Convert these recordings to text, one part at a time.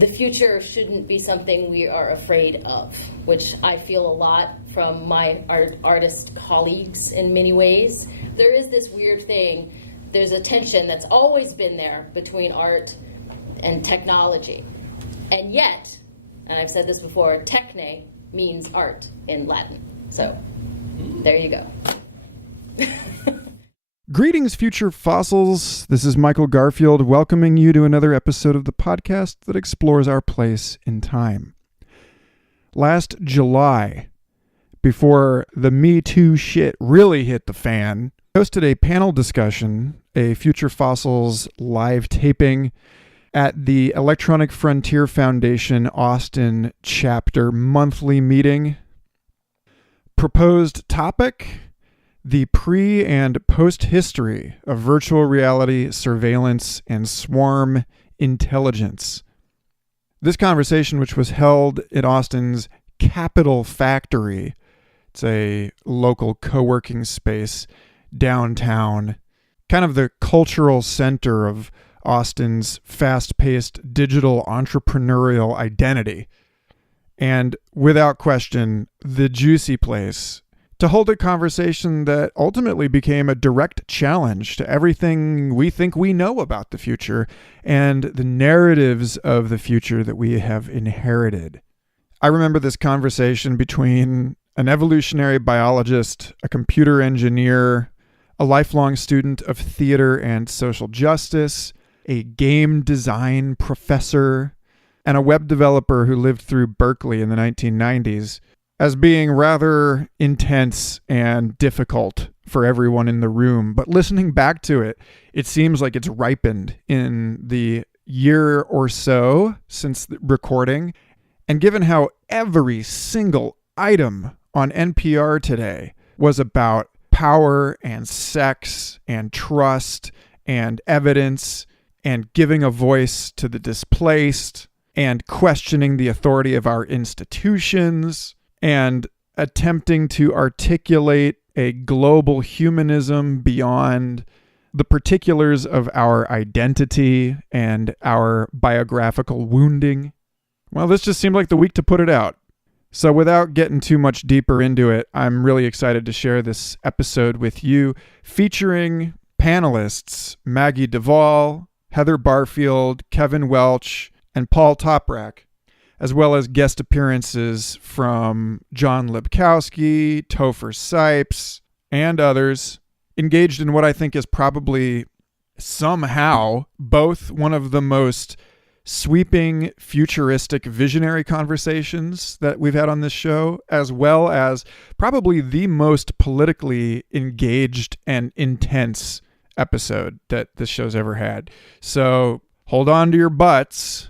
the future shouldn't be something we are afraid of, which I feel a lot from my artist colleagues in many ways. There is this weird thing, there's a tension that's always been there between art and technology. And yet, and I've said this before, techne means art in Latin. So, there you go. Greetings, future fossils. This is Michael Garfield welcoming you to another episode of the podcast that explores our place in time. Last July, before the Me Too shit really hit the fan, I hosted a panel discussion, a Future Fossils live taping at the Electronic Frontier Foundation Austin chapter monthly meeting. Proposed topic: the pre- and post-history of virtual reality surveillance and swarm intelligence. This conversation, which was held at Austin's Capital Factory, it's a local co-working space downtown, kind of the cultural center of Austin's fast-paced digital entrepreneurial identity. And without question, the juicy place to hold a conversation that ultimately became a direct challenge to everything we think we know about the future and the narratives of the future that we have inherited. I remember this conversation between an evolutionary biologist, a computer engineer, a lifelong student of theater and social justice, a game design professor, and a web developer who lived through Berkeley in the 1990s, as being rather intense and difficult for everyone in the room. But listening back to it, it seems like it's ripened in the year or so since the recording. And given how every single item on NPR today was about power and sex and trust and evidence and giving a voice to the displaced and questioning the authority of our institutions and attempting to articulate a global humanism beyond the particulars of our identity and our biographical wounding. Well, this just seemed like the week to put it out. So without getting too much deeper into it, I'm really excited to share this episode with you, featuring panelists Maggie Duval, Heather Barfield, Kevin Welch, and Paul Toprac, as well as guest appearances from John Libkowski, Topher Sipes, and others, engaged in what I think is probably somehow both one of the most sweeping, futuristic, visionary conversations that we've had on this show, as well as probably the most politically engaged and intense episode that this show's ever had. So hold on to your butts.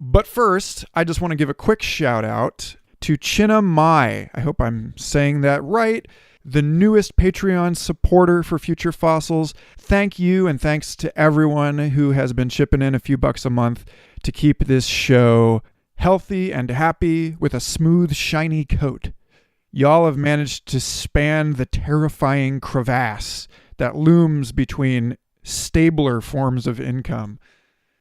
But first, I just want to give a quick shout out to Chinna Mai. I hope I'm saying that right. The newest Patreon supporter for Future Fossils. Thank you, and thanks to everyone who has been chipping in a few bucks a month to keep this show healthy and happy with a smooth, shiny coat. Y'all have managed to span the terrifying crevasse that looms between stabler forms of income.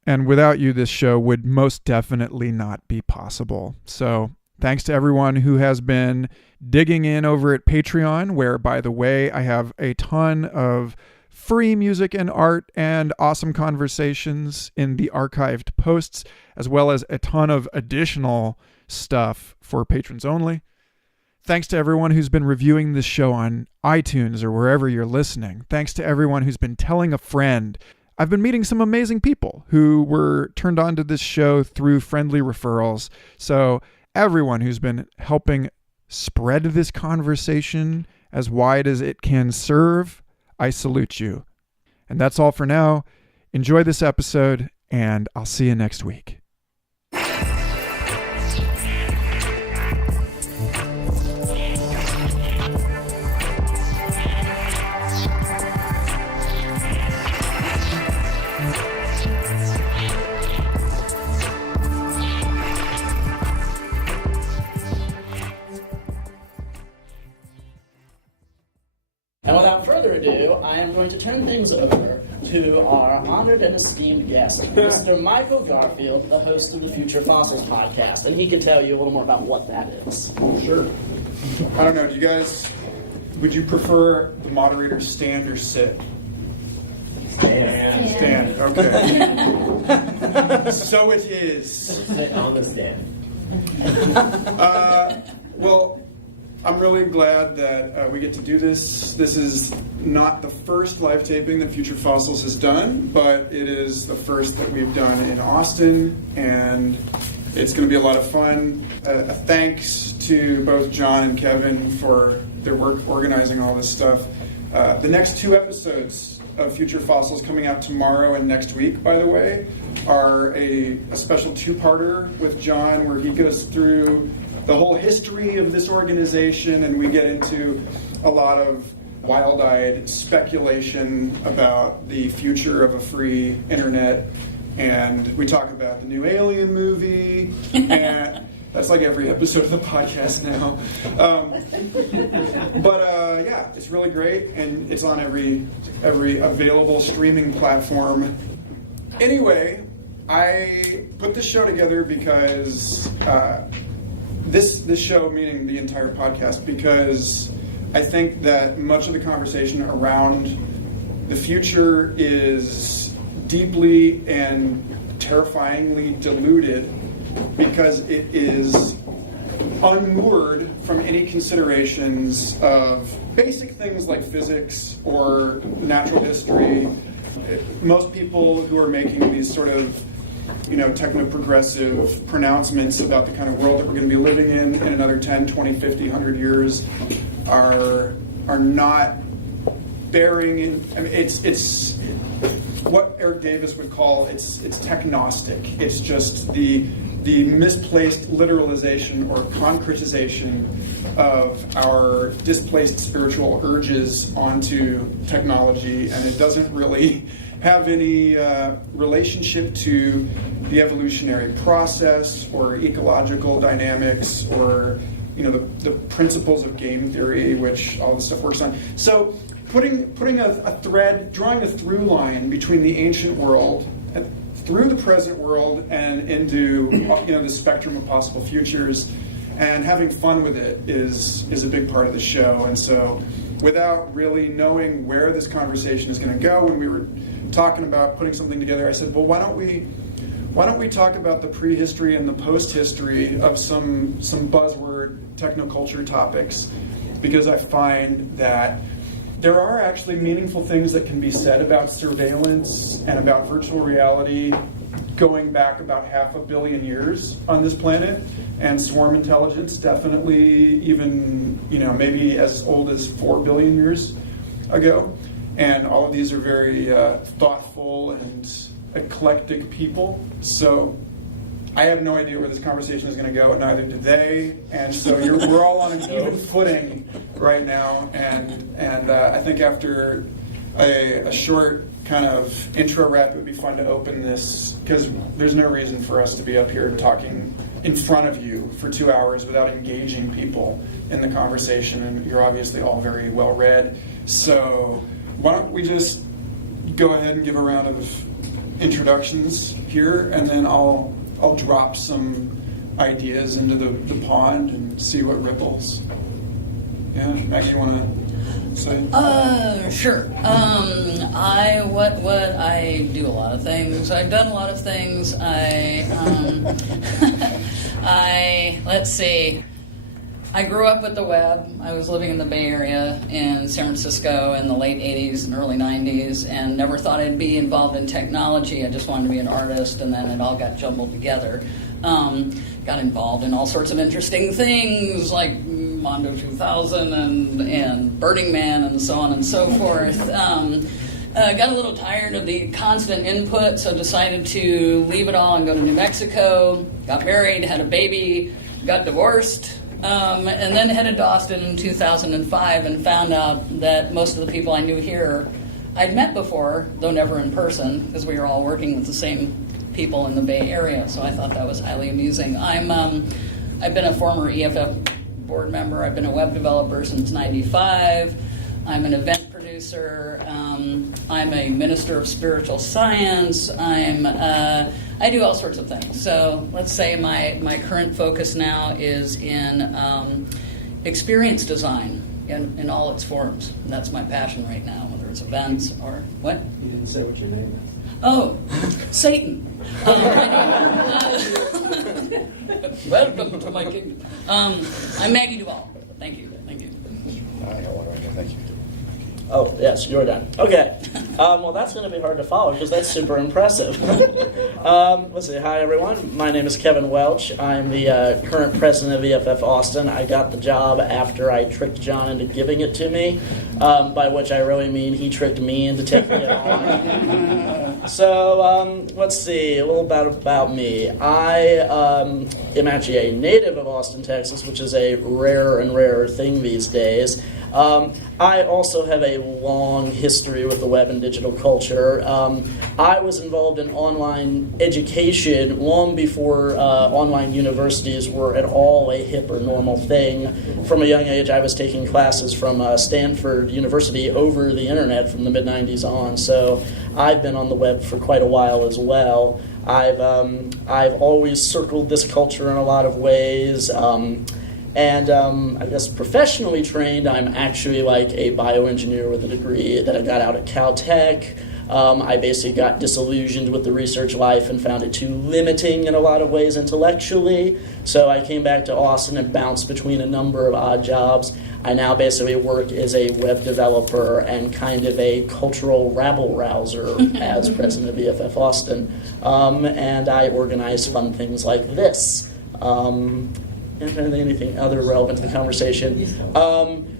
And without you, this show would most definitely not be possible. So thanks to everyone who has been digging in over at Patreon, where, by the way, I have a ton of free music and art and awesome conversations in the archived posts, as well as a ton of additional stuff for patrons only. Thanks to everyone who's been reviewing this show on iTunes or wherever you're listening. Thanks to everyone who's been telling a friend. I've been meeting some amazing people who were turned on to this show through friendly referrals. So everyone who's been helping spread this conversation as wide as it can serve, I salute you. And that's all for now. Enjoy this episode, and I'll see you next week. And without further ado, I am going to turn things over to our honored and esteemed guest, Mr. Michael Garfield, the host of the Future Fossils podcast, and he can tell you a little more about what that is. Sure. I don't know, would you prefer the moderator stand or sit? Stand, okay. So it is. Sit on the stand. Well, I'm really glad that we get to do this. This is not the first live taping that Future Fossils has done, but it is the first that we've done in Austin, and it's going to be a lot of fun. Thanks to both John and Kevin for their work organizing all this stuff. The next 2 episodes of Future Fossils coming out tomorrow and next week, by the way, are a special 2-parter with John where he goes through the whole history of this organization, and we get into a lot of wild-eyed speculation about the future of a free internet, and we talk about the new Alien movie, and that's like every episode of the podcast now. Yeah, it's really great, and it's on every available streaming platform. Anyway, I put this show together because this show, meaning the entire podcast, because I think that much of the conversation around the future is deeply and terrifyingly diluted because it is unmoored from any considerations of basic things like physics or natural history. Most people who are making these sort of techno-progressive pronouncements about the kind of world that we're going to be living in another 10, 20, 50, 100 years are not bearing in. I mean, it's what Eric Davis would call it's technostic. It's just the misplaced literalization or concretization of our displaced spiritual urges onto technology, and it doesn't really have any relationship to the evolutionary process or ecological dynamics or the principles of game theory, which all this stuff works on. So putting a thread, drawing a through line between the ancient world through the present world and into the spectrum of possible futures, and having fun with it is a big part of the show. And so without really knowing where this conversation is going to go, when we were talking about putting something together, I said, well, why don't we talk about the prehistory and the post-history of some buzzword technoculture topics, because I find that there are actually meaningful things that can be said about surveillance and about virtual reality going back about 500 million years on this planet, and swarm intelligence definitely even, maybe as old as 4 billion years ago. And all of these are very thoughtful and eclectic people. So I have no idea where this conversation is going to go, and neither do they. And so we're all on an even footing right now. And I think after a short kind of intro wrap, it would be fun to open this, because there's no reason for us to be up here talking in front of you for 2 hours without engaging people in the conversation. And you're obviously all very well read. So why don't we just go ahead and give a round of introductions here, and then I'll drop some ideas into the pond and see what ripples. Yeah, Maggie, you want to say? Sure. I do a lot of things. I've done a lot of things. Let's see. I grew up with the web. I was living in the Bay Area in San Francisco in the late 80s and early 90s, and never thought I'd be involved in technology. I just wanted to be an artist, and then it all got jumbled together. Got involved in all sorts of interesting things like Mondo 2000 and Burning Man and so on and so forth. Got a little tired of the constant input, so decided to leave it all and go to New Mexico. Got married, had a baby, got divorced. And then headed to Austin in 2005 and found out that most of the people I knew here I'd met before, though never in person, because we were all working with the same people in the Bay Area, so I thought that was highly amusing. I've been a former EFF board member. I've been a web developer since '95. I'm an event producer producer. I'm a minister of spiritual science. I do all sorts of things. So let's say my current focus now is in experience design in all its forms. And that's my passion right now, whether it's events or what? You didn't say what your name is. Oh, Satan. Welcome to my kingdom. I'm Maggie Duval. Thank you. I got one right here. Thank you. Oh, yes, you're done. Okay. Well, that's going to be hard to follow because that's super impressive. Let's see. Hi, everyone. My name is Kevin Welch. I'm the current president of EFF-Austin. I got the job after I tricked John into giving it to me, by which I really mean he tricked me into taking it on. So, let's see. A little about me. I am actually a native of Austin, Texas, which is a rarer and rarer thing these days. I also have a long history with the web and digital culture. I was involved in online education long before online universities were at all a hip or normal thing. From a young age, I was taking classes from Stanford University over the internet from the mid-90s on, so I've been on the web for quite a while as well. I've always circled this culture in a lot of ways. And I guess professionally trained, I'm actually like a bioengineer with a degree that I got out at Caltech. I basically got disillusioned with the research life and found it too limiting in a lot of ways intellectually. So I came back to Austin and bounced between a number of odd jobs. I now basically work as a web developer and kind of a cultural rabble-rouser as president of EFF-Austin. And I organize fun things like this. Anything other relevant to the conversation.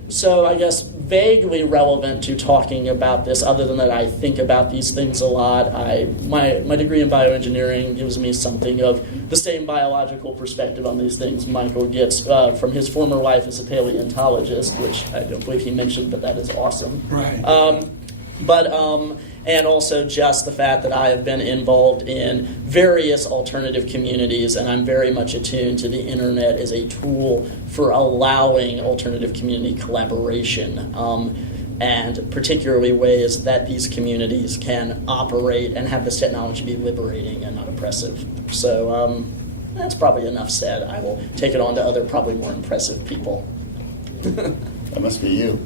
So I guess vaguely relevant to talking about this, other than that I think about these things a lot. My degree in bioengineering gives me something of the same biological perspective on these things Michael gets from his former life as a paleontologist, which I don't believe he mentioned, but that is awesome. Right. And also just the fact that I have been involved in various alternative communities, and I'm very much attuned to the internet as a tool for allowing alternative community collaboration, and particularly ways that these communities can operate and have this technology be liberating and not oppressive. So that's probably enough said. I will take it on to other, probably more impressive people. That must be you.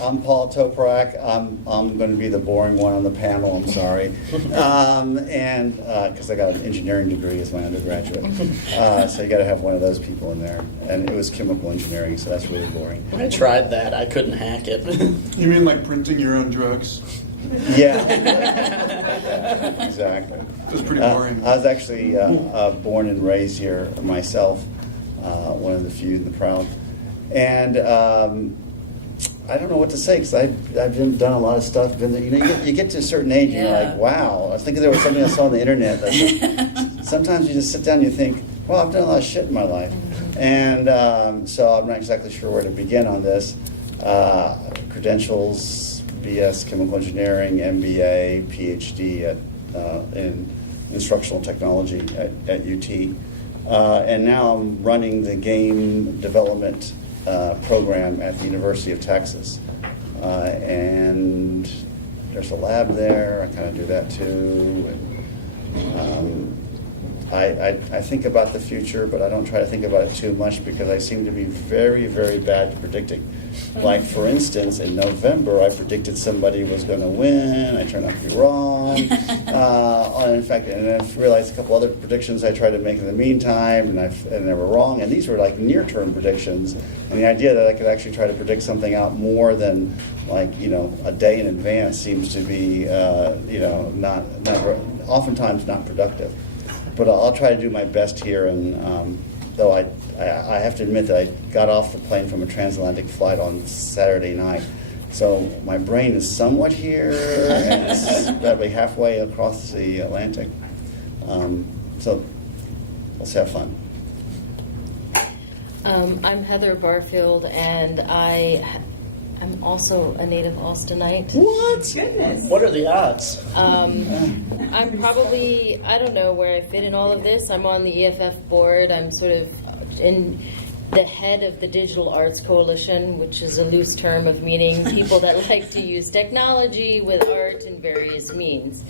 I'm Paul Toprac. I'm going to be the boring one on the panel. I'm sorry, and because I got an engineering degree as my undergraduate, so you got to have one of those people in there. And it was chemical engineering, so that's really boring. I tried that. I couldn't hack it. You mean like printing your own drugs? Yeah, exactly. That's pretty boring. I was actually born and raised here myself, one of the few in the proud, and. I don't know what to say because I've done a lot of stuff. You get to a certain age and you're like, wow. I was thinking there was something I saw on the internet. That sometimes you just sit down and you think, well, I've done a lot of shit in my life. And so I'm not exactly sure where to begin on this. Credentials, BS, chemical engineering, MBA, PhD in instructional technology at UT. And now I'm running the game development program at the University of Texas, and there's a lab there. I kind of do that too. And, I think about the future, but I don't try to think about it too much because I seem to be very, very bad at predicting. Like, for instance, in November, I predicted somebody was going to win. I turned out to be wrong. In fact, and I've realized a couple other predictions I tried to make in the meantime, and they were wrong. And these were like near-term predictions. And the idea that I could actually try to predict something out more than a day in advance seems to be not oftentimes not productive. But I'll try to do my best here, and though I have to admit that I got off the plane from a transatlantic flight on Saturday night, so my brain is somewhat here, and it's probably halfway across the Atlantic. So let's have fun. I'm Heather Barfield, and I'm also a native Austinite. What? Goodness. What are the odds? I'm probably, I don't know where I fit in all of this. I'm on the EFF board. I'm sort of the head of the Digital Arts Coalition, which is a loose term of meaning people that like to use technology with art in various means.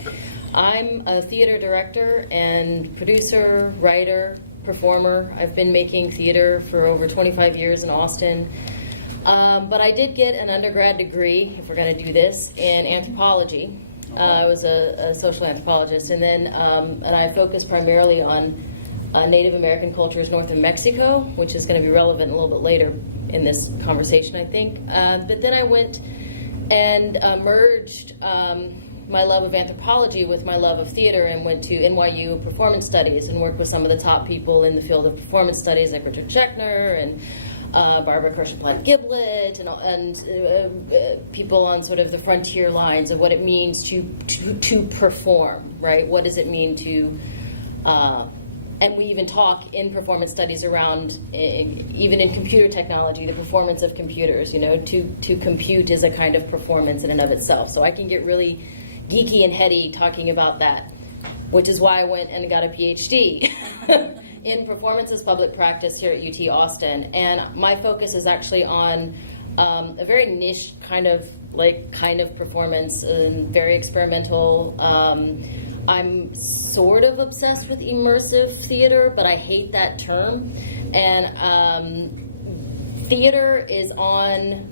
I'm a theater director and producer, writer, performer. I've been making theater for over 25 years in Austin. But I did get an undergrad degree, if we're going to do this, in anthropology. I was a social anthropologist, and then and I focused primarily on Native American cultures north of Mexico, which is going to be relevant a little bit later in this conversation, I think. But then I went and merged my love of anthropology with my love of theater and went to NYU Performance Studies and worked with some of the top people in the field of performance studies, like Richard Schechner and Barbara Kirschenblatt-Giblet, and people on sort of the frontier lines of what it means to perform, right? What does it mean to, and we even talk in performance studies around, even in computer technology, the performance of computers. You know, to compute is a kind of performance in and of itself. So I can get really geeky and heady talking about that, which is why I went and got a PhD in performance as public practice here at UT Austin. And my focus is actually on a very niche kind of performance and very experimental. I'm sort of obsessed with immersive theater, but I hate that term. And theater is on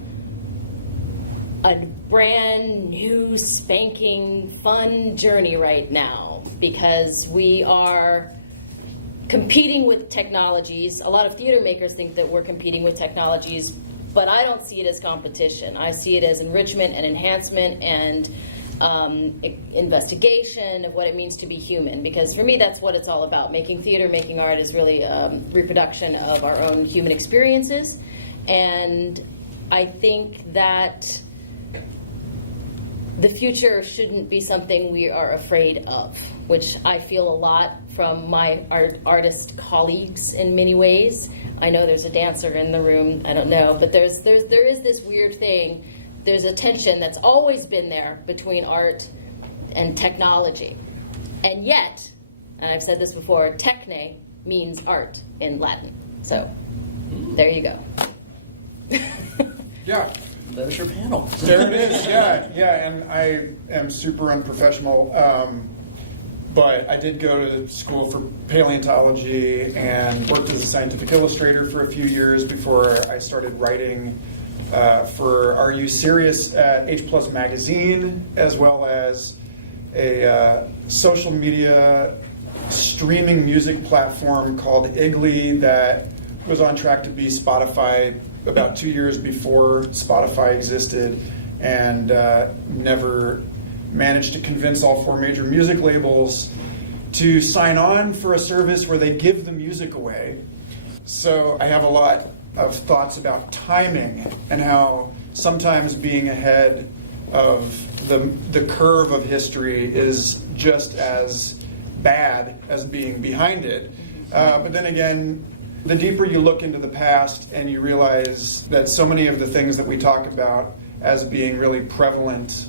a brand new, spanking, fun journey right now because we are competing with technologies. A lot of theater makers think that we're competing with technologies, but I don't see it as competition. I see it as enrichment and enhancement and investigation of what it means to be human, because for me that's what it's all about. Making theater, making art is really reproduction of our own human experiences, and I think that the future shouldn't be something we are afraid of, which I feel a lot from my artist colleagues in many ways. I know there's a dancer in the room, I don't know, but there is this weird thing. There's a tension that's always been there between art and technology. And yet, and I've said this before, techne means art in Latin. So, there you go. Yeah. There's your panel. There it is. Yeah, and I am super unprofessional, but I did go to school for paleontology and worked as a scientific illustrator for a few years before I started writing for Are You Serious at H+ Magazine, as well as a social media streaming music platform called Igly that was on track to be Spotify about 2 years before Spotify existed, and never managed to convince all 4 major music labels to sign on for a service where they give the music away. So I have a lot of thoughts about timing and how sometimes being ahead of the curve of history is just as bad as being behind it. But then again, the deeper you look into the past and you realize that so many of the things that we talk about as being really prevalent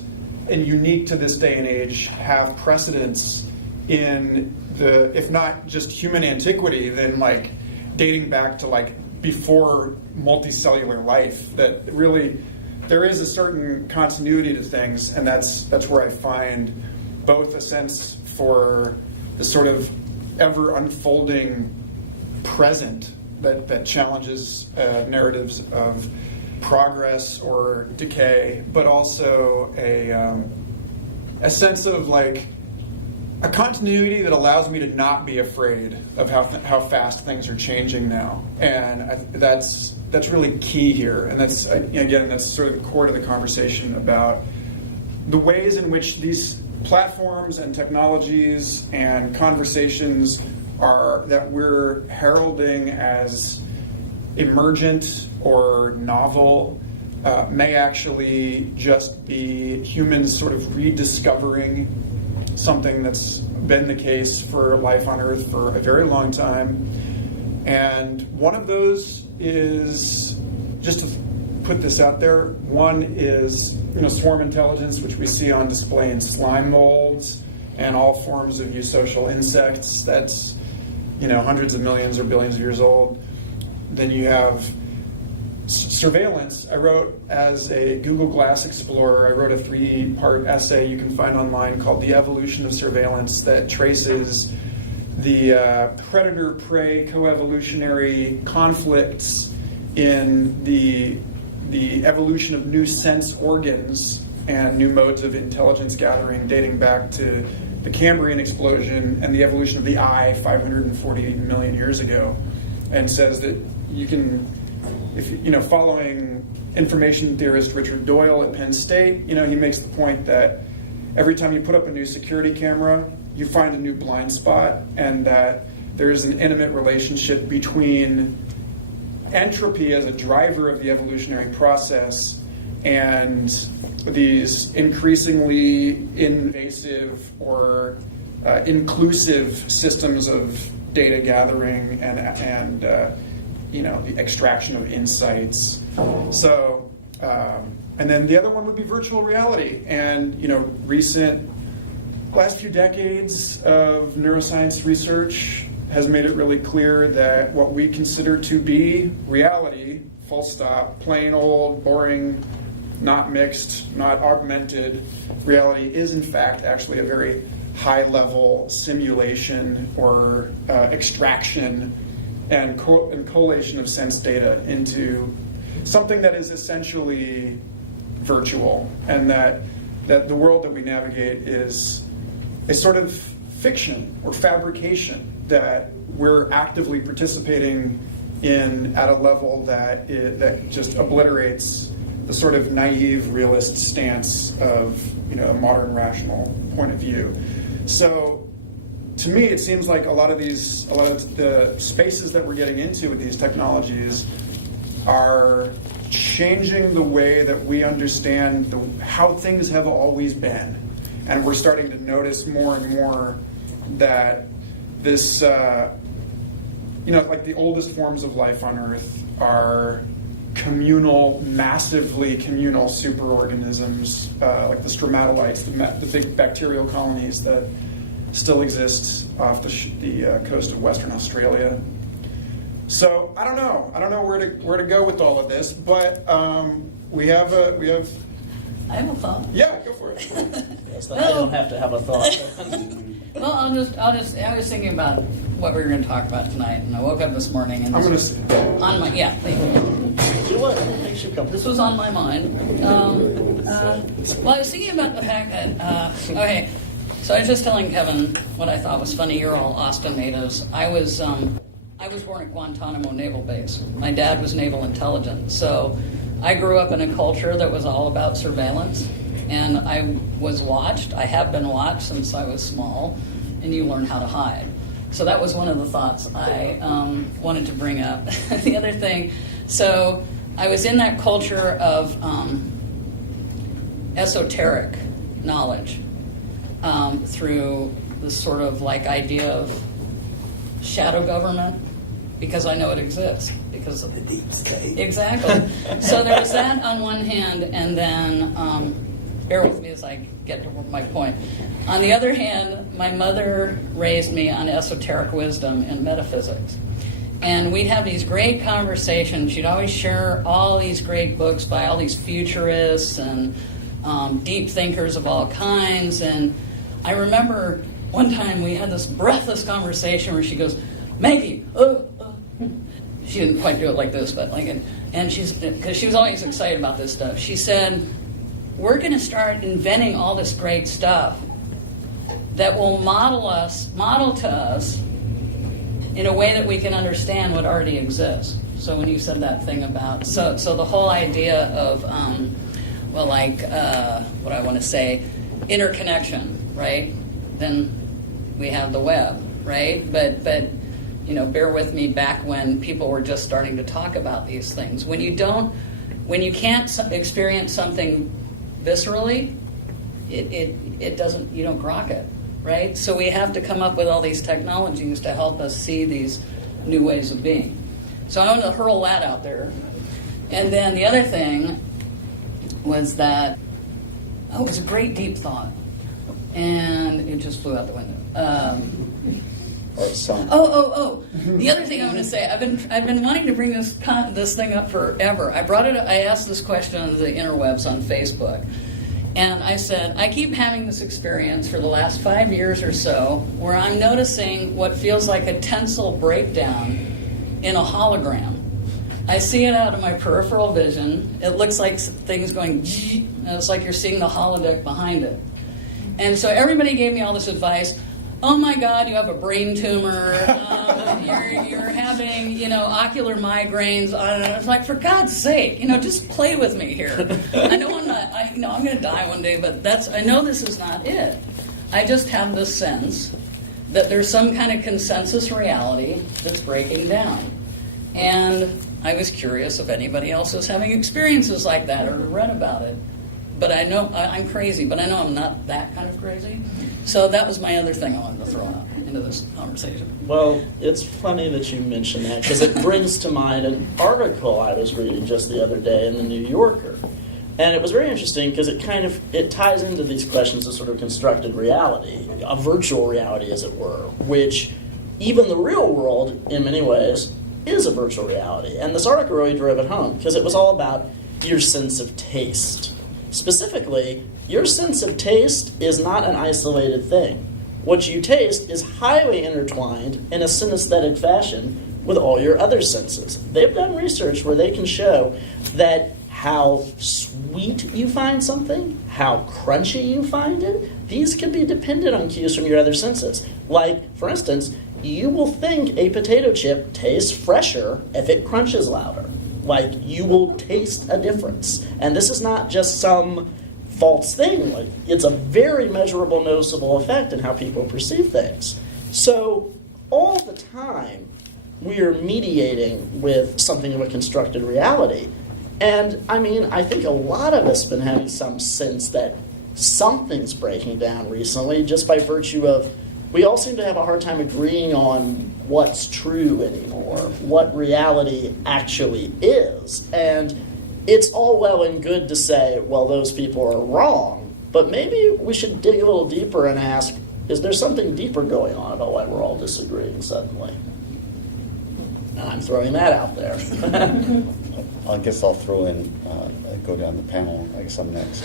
and unique to this day and age have precedence in the, if not just human antiquity, then like dating back to like before multicellular life, that really there is a certain continuity to things, and that's where I find both a sense for the sort of ever unfolding present that challenges narratives of progress or decay, but also a sense of like a continuity that allows me to not be afraid of how fast things are changing now, and that's really key here. And that's sort of the core to the conversation about the ways in which these platforms and technologies and conversations that we're heralding as emergent or novel may actually just be humans sort of rediscovering something that's been the case for life on Earth for a very long time. And one of those is, just to put this out there, one is swarm intelligence, which we see on display in slime molds and all forms of eusocial insects. That's hundreds of millions or billions of years old. then you have surveillance. I wrote as a Google Glass Explorer, I wrote a 3-part essay you can find online called The Evolution of Surveillance that traces the predator-prey coevolutionary conflicts in the evolution of new sense organs and new modes of intelligence gathering dating back to the Cambrian explosion and the evolution of the eye 540 million years ago, and says that you can, if following information theorist Richard Doyle at Penn State, he makes the point that every time you put up a new security camera, you find a new blind spot, and that there is an intimate relationship between entropy as a driver of the evolutionary process and these increasingly invasive or inclusive systems of data gathering and the extraction of insights. So, and then the other one would be virtual reality. And last few decades of neuroscience research has made it really clear that what we consider to be reality, full stop, plain old, boring, not mixed, not augmented reality, is in fact actually a very high-level simulation or extraction and collation of sense data into something that is essentially virtual, and that the world that we navigate is a sort of fiction or fabrication that we're actively participating in at a level that just obliterates the sort of naive realist stance of a modern rational point of view. So to me, it seems like a lot of the spaces that we're getting into with these technologies are changing the way that we understand how things have always been. And we're starting to notice more and more that this, like the oldest forms of life on Earth are massively communal superorganisms, like the stromatolites, the big bacterial colonies that still exist off the coast of Western Australia. So I don't know where to go with all of this, but we have. I have a thought. Yeah, go for it. Yes, I don't have to have a thought. Well, I was thinking about what we were going to talk about tonight, and I woke up this morning and I'm going to. on my Do what? What makes you comfortable? this was on my mind. Well, I was thinking about the fact that okay, so I was just telling Kevin what I thought was funny. You're all Austin natives. I was born at Guantanamo Naval Base. My dad was naval intelligence, so I grew up in a culture that was all about surveillance, and I was watched. I have been watched since I was small, and you learn how to hide. So that was one of the thoughts I wanted to bring up. The other thing, so I was in that culture of esoteric knowledge through this sort of like idea of shadow government, because I know it exists. Because of the deep state. Exactly. So there was that on one hand, and then bear with me as I get to my point. On the other hand, my mother raised me on esoteric wisdom and metaphysics. And we'd have these great conversations. She'd always share all these great books by all these futurists and deep thinkers of all kinds. And I remember one time we had this breathless conversation where she goes, Maggie, she didn't quite do it like this, but like, and because she was always excited about this stuff. She said, we're going to start inventing all this great stuff that will model to us in a way that we can understand what already exists. So when you said that thing about, so the whole idea of, what I want to say, interconnection, right? Then we have the web, right? But bear with me back when people were just starting to talk about these things. When you can't experience something viscerally, it doesn't, you don't grok it, right? So we have to come up with all these technologies to help us see these new ways of being. So I want to hurl that out there. And then the other thing was that, it was a great deep thought, and it just flew out the window. or some. The other thing I want to say, I've been wanting to bring this thing up forever. I asked this question on the interwebs on Facebook, and I said, I keep having this experience for the last 5 years or so where I'm noticing what feels like a tensile breakdown in a hologram. I see it out of my peripheral vision. It looks like things going, and it's like you're seeing the holodeck behind it. And so everybody gave me all this advice. Oh my God, you have a brain tumor. You're having, ocular migraines. It's like, for God's sake, just play with me here. I know I'm going to die one day, but I know this is not it. I just have this sense that there's some kind of consensus reality that's breaking down. And I was curious if anybody else is having experiences like that or read about it. But I know I'm crazy, but I know I'm not that kind of crazy. So that was my other thing I wanted to throw out into this conversation. Well, it's funny that you mention that because it brings to mind an article I was reading just the other day in the New Yorker. And it was very interesting because it ties into these questions of sort of constructed reality, a virtual reality, as it were, which even the real world, in many ways, is a virtual reality. And this article really drove it home because it was all about your sense of taste. Specifically, your sense of taste is not an isolated thing. What you taste is highly intertwined in a synesthetic fashion with all your other senses. They've done research where they can show that how sweet you find something, how crunchy you find it, these can be dependent on cues from your other senses. Like, for instance, you will think a potato chip tastes fresher if it crunches louder. Like, you will taste a difference. And this is not just some false thing. Like, it's a very measurable, noticeable effect in how people perceive things. So, all the time, we are mediating with something of a constructed reality. And, I think a lot of us have been having some sense that something's breaking down recently just by virtue of we all seem to have a hard time agreeing on what's true anymore, what reality actually is. And it's all well and good to say, well, those people are wrong, but maybe we should dig a little deeper and ask, is there something deeper going on about why we're all disagreeing suddenly? And I'm throwing that out there. I guess I'll throw in, go down the panel. I guess I'm next.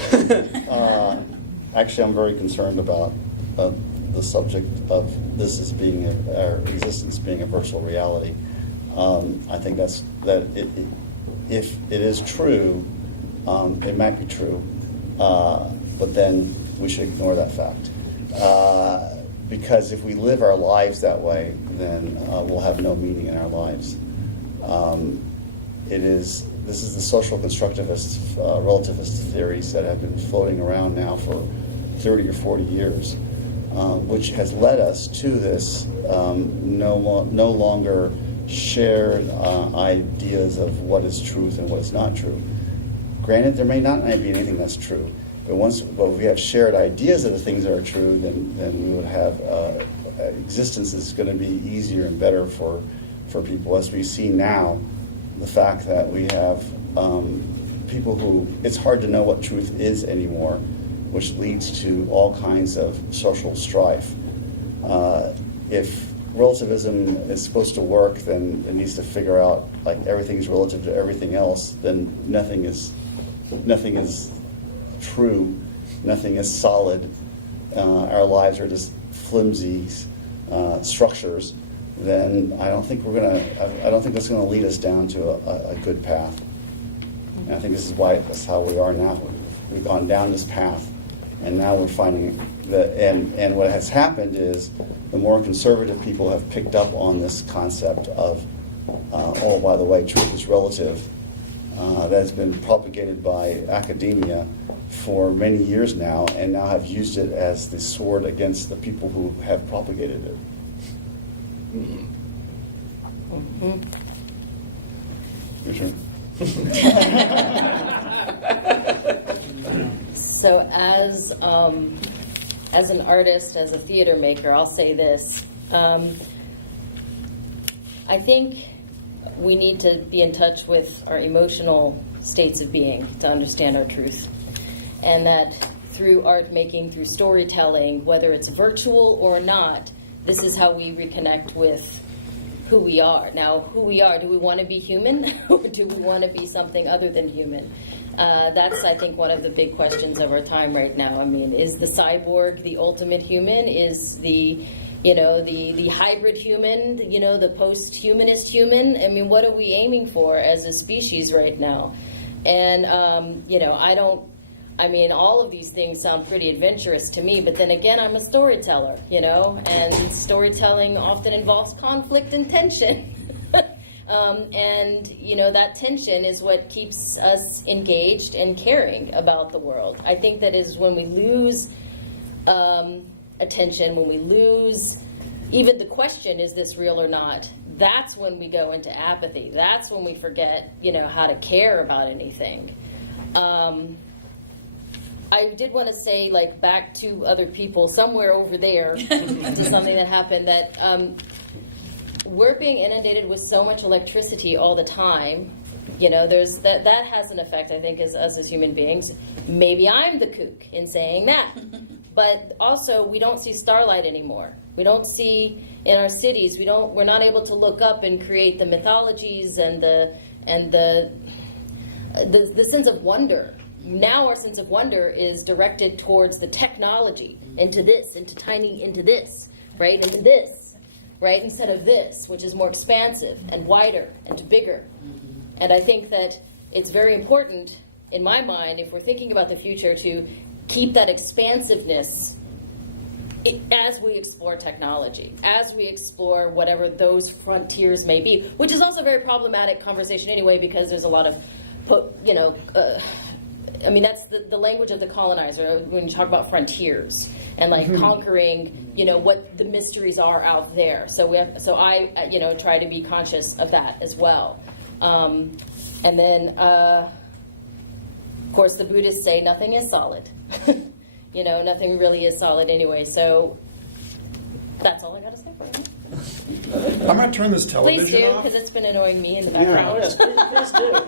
Actually, I'm very concerned about the subject of this as being our existence being a virtual reality. I think if it is true, it might be true, but then we should ignore that fact. Because if we live our lives that way, then we'll have no meaning in our lives. This is the social constructivist, relativist theories that have been floating around now for 30 or 40 years, which has led us to this no longer shared ideas of what is truth and what is not true. Granted, there may not be anything that's true, but if we have shared ideas of the things that are true, then we would have existence is going to be easier and better for people. As we see now, the fact that we have people who, it's hard to know what truth is anymore, which leads to all kinds of social strife. If relativism is supposed to work, then it needs to figure out like everything's relative to everything else, then nothing is true, nothing is solid. Our lives are just flimsy structures. Then I don't think that's going to lead us down to a good path. And I think that's how we are now. We've gone down this path, and now we're finding that. And what has happened is the more conservative people have picked up on this concept of, oh, by the way, truth is relative. That has been propagated by academia for many years now, and now have used it as the sword against the people who have propagated it. Mm-hmm. Your turn. So as an artist, as a theater maker, I'll say this. I think we need to be in touch with our emotional states of being to understand our truth. And that through art making, through storytelling, whether it's virtual or not, this is how we reconnect with who we are. Now, who we are, do we want to be human or do we want to be something other than human? That's, I think, one of the big questions of our time right now. I mean, is the cyborg the ultimate human? Is the hybrid human, the post-humanist human? I mean, what are we aiming for as a species right now? And, all of these things sound pretty adventurous to me, but then again, I'm a storyteller, and storytelling often involves conflict and tension. That tension is what keeps us engaged and caring about the world. I think that is when we lose attention, when we lose even the question, is this real or not? That's when we go into apathy. That's when we forget, how to care about anything. I did want to say, back to other people somewhere over there, to something that happened, that we're being inundated with so much electricity all the time. There's that has an effect, I think, as us as human beings. Maybe I'm the kook in saying that. But also, we don't see starlight anymore. We don't see in our cities. We're not able to look up and create the mythologies and the sense of wonder. Now our sense of wonder is directed towards the technology, into this, right, into this, right, instead of this, which is more expansive and wider and bigger. And I think that it's very important, in my mind, if we're thinking about the future, to keep that expansiveness as we explore technology, as we explore whatever those frontiers may be, which is also a very problematic conversation anyway, because there's a lot of, that's the language of the colonizer when you talk about frontiers and conquering, what the mysteries are out there. So I try to be conscious of that as well. And then, of course, the Buddhists say nothing is solid. Nothing really is solid anyway. So that's all I got to say for now. I'm going to turn this television Please do, off. because it's been annoying me in the background. Oh, yes, please do.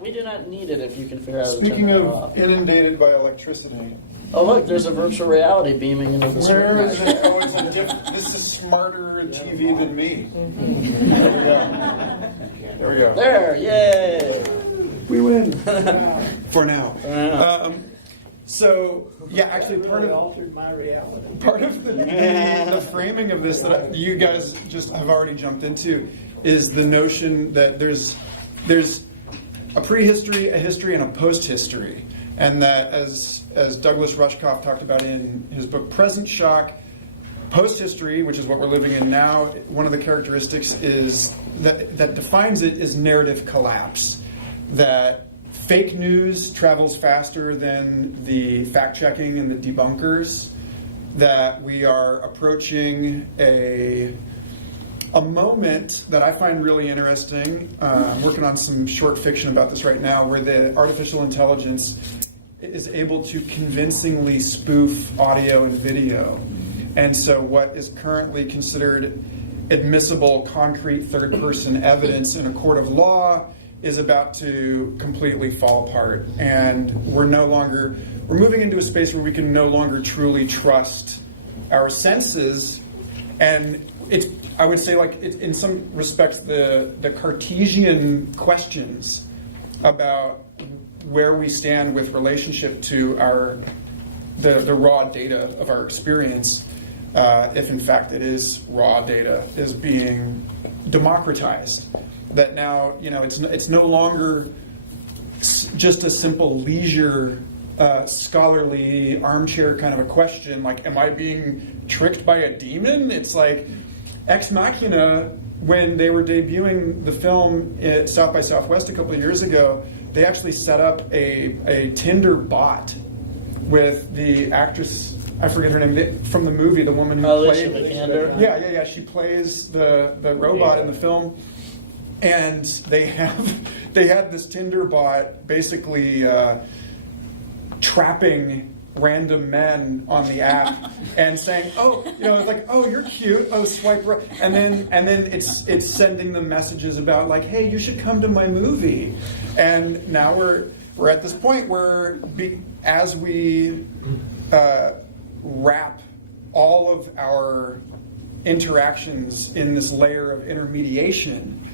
We do not need it if you can figure out how to turn Speaking it of off. inundated by electricity, Oh, look, there's a virtual reality beaming into the screen. where is it? Oh, it's this is smarter TV than me. There we go. There, yay! We win. For now. Actually, part of altered my reality. the framing of this that you guys just have already jumped into is the notion that there's a prehistory, a history, and a post-history, and that as Douglas Rushkoff talked about in his book Present Shock, post-history, which is what we're living in now, one of the characteristics is that defines it is narrative collapse, that fake news travels faster than the fact-checking and the debunkers, that we are approaching a moment that I find really interesting. I'm working on some short fiction about this right now, where the artificial intelligence is able to convincingly spoof audio and video. And so what is currently considered admissible, concrete third-person evidence in a court of law is about to completely fall apart. And we're moving into a space where we can no longer truly trust our senses. And I would say, in some respects, the Cartesian questions about where we stand with relationship to the raw data of our experience, if in fact it is raw data, is being democratized. That now, it's no longer just a simple leisure, scholarly armchair kind of a question, like, am I being tricked by a demon? It's like Ex Machina, when they were debuting the film at South by Southwest a couple of years ago, they actually set up a Tinder bot with the actress, I forget her name, from the movie, the woman who played... Vikander. Yeah. She plays the robot in the film. And they had this Tinder bot basically trapping random men on the app and saying, it's like, oh, you're cute, oh, swipe right, and then it's sending them messages about like, hey, you should come to my movie. And now we're at this point where as we wrap all of our interactions in this layer of intermediation.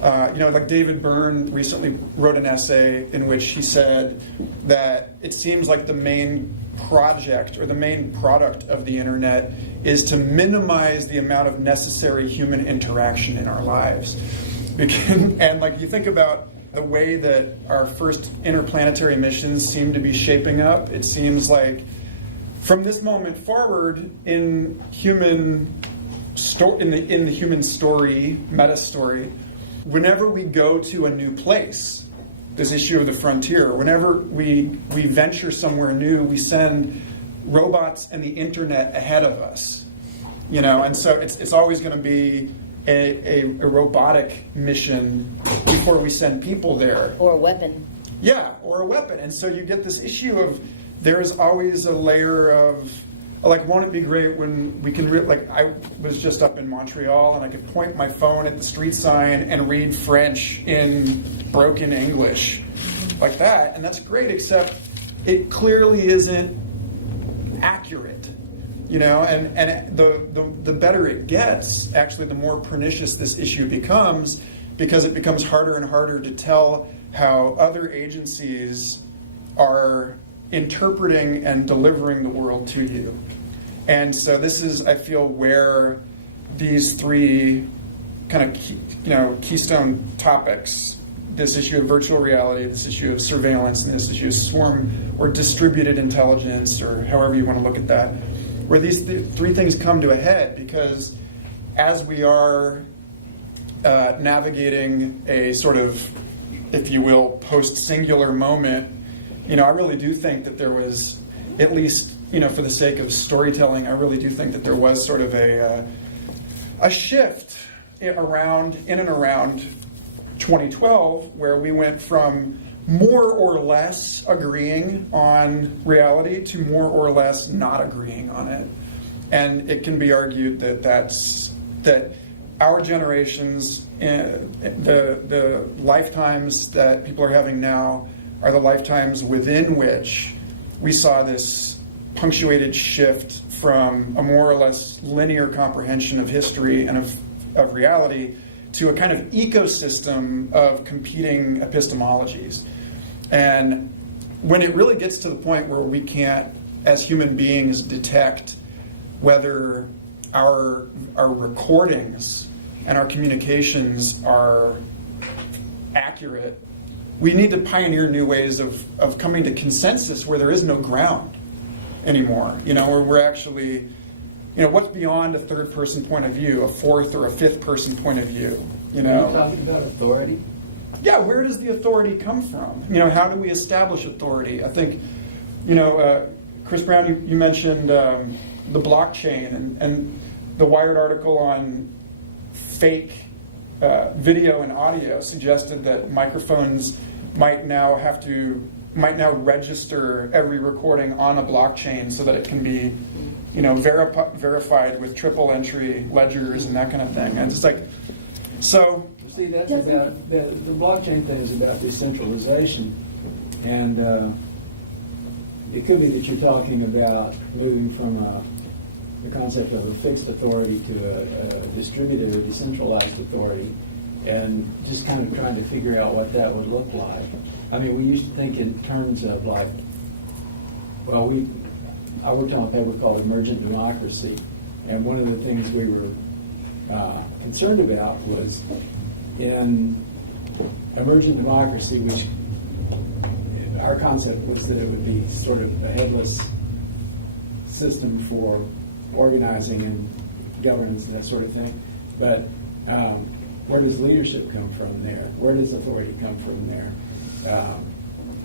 Like David Byrne recently wrote an essay in which he said that it seems like the main project or the main product of the internet is to minimize the amount of necessary human interaction in our lives. And like you think about the way that our first interplanetary missions seem to be shaping up, it seems like from this moment forward in the human story, meta story, whenever we go to a new place, this issue of the frontier, whenever we venture somewhere new, we send robots and the internet ahead of us. And so it's always going to be a robotic mission before we send people there. Or a weapon. Yeah, or a weapon. And so you get this issue of there's always a layer of, like, won't it be great when we can, I was just up in Montreal and I could point my phone at the street sign and read French in broken English like that. And that's great, except it clearly isn't accurate. And the better it gets, actually, the more pernicious this issue becomes, because it becomes harder and harder to tell how other agencies are interpreting and delivering the world to you. And so this is, I feel, where these three kind of keystone topics, this issue of virtual reality, this issue of surveillance, and this issue of swarm or distributed intelligence, or however you want to look at that, where these three things come to a head, because as we are navigating a sort of, if you will, post-singular moment, I really do think that there was, at least, for the sake of storytelling, I really do think that there was sort of a shift in and around 2012, where we went from more or less agreeing on reality to more or less not agreeing on it. And it can be argued that our generations, the lifetimes that people are having now, are the lifetimes within which we saw this punctuated shift from a more or less linear comprehension of history and of reality to a kind of ecosystem of competing epistemologies. And when it really gets to the point where we can't, as human beings, detect whether our recordings and our communications are accurate, we need to pioneer new ways of coming to consensus where there is no ground anymore. Where we're actually, what's beyond a third-person point of view, a fourth or a fifth-person point of view? Are you talking about authority? Yeah, where does the authority come from? How do we establish authority? I think, Chris Brown, you mentioned the blockchain and the Wired article on fake video and audio suggested that microphones might now register every recording on a blockchain so that it can be, verified with triple entry ledgers and that kind of thing. And it's like, so. See, that's about the blockchain thing is about decentralization, and it could be that you're talking about moving from the concept of a fixed authority to a distributed or decentralized authority, and just kind of trying to figure out what that would look like. I mean, we used to think in terms of I worked on a paper called Emergent Democracy, and one of the things we were concerned about was in emergent democracy, which our concept was that it would be sort of a headless system for organizing and governance and that sort of thing. But where does leadership come from there? Where does authority come from there?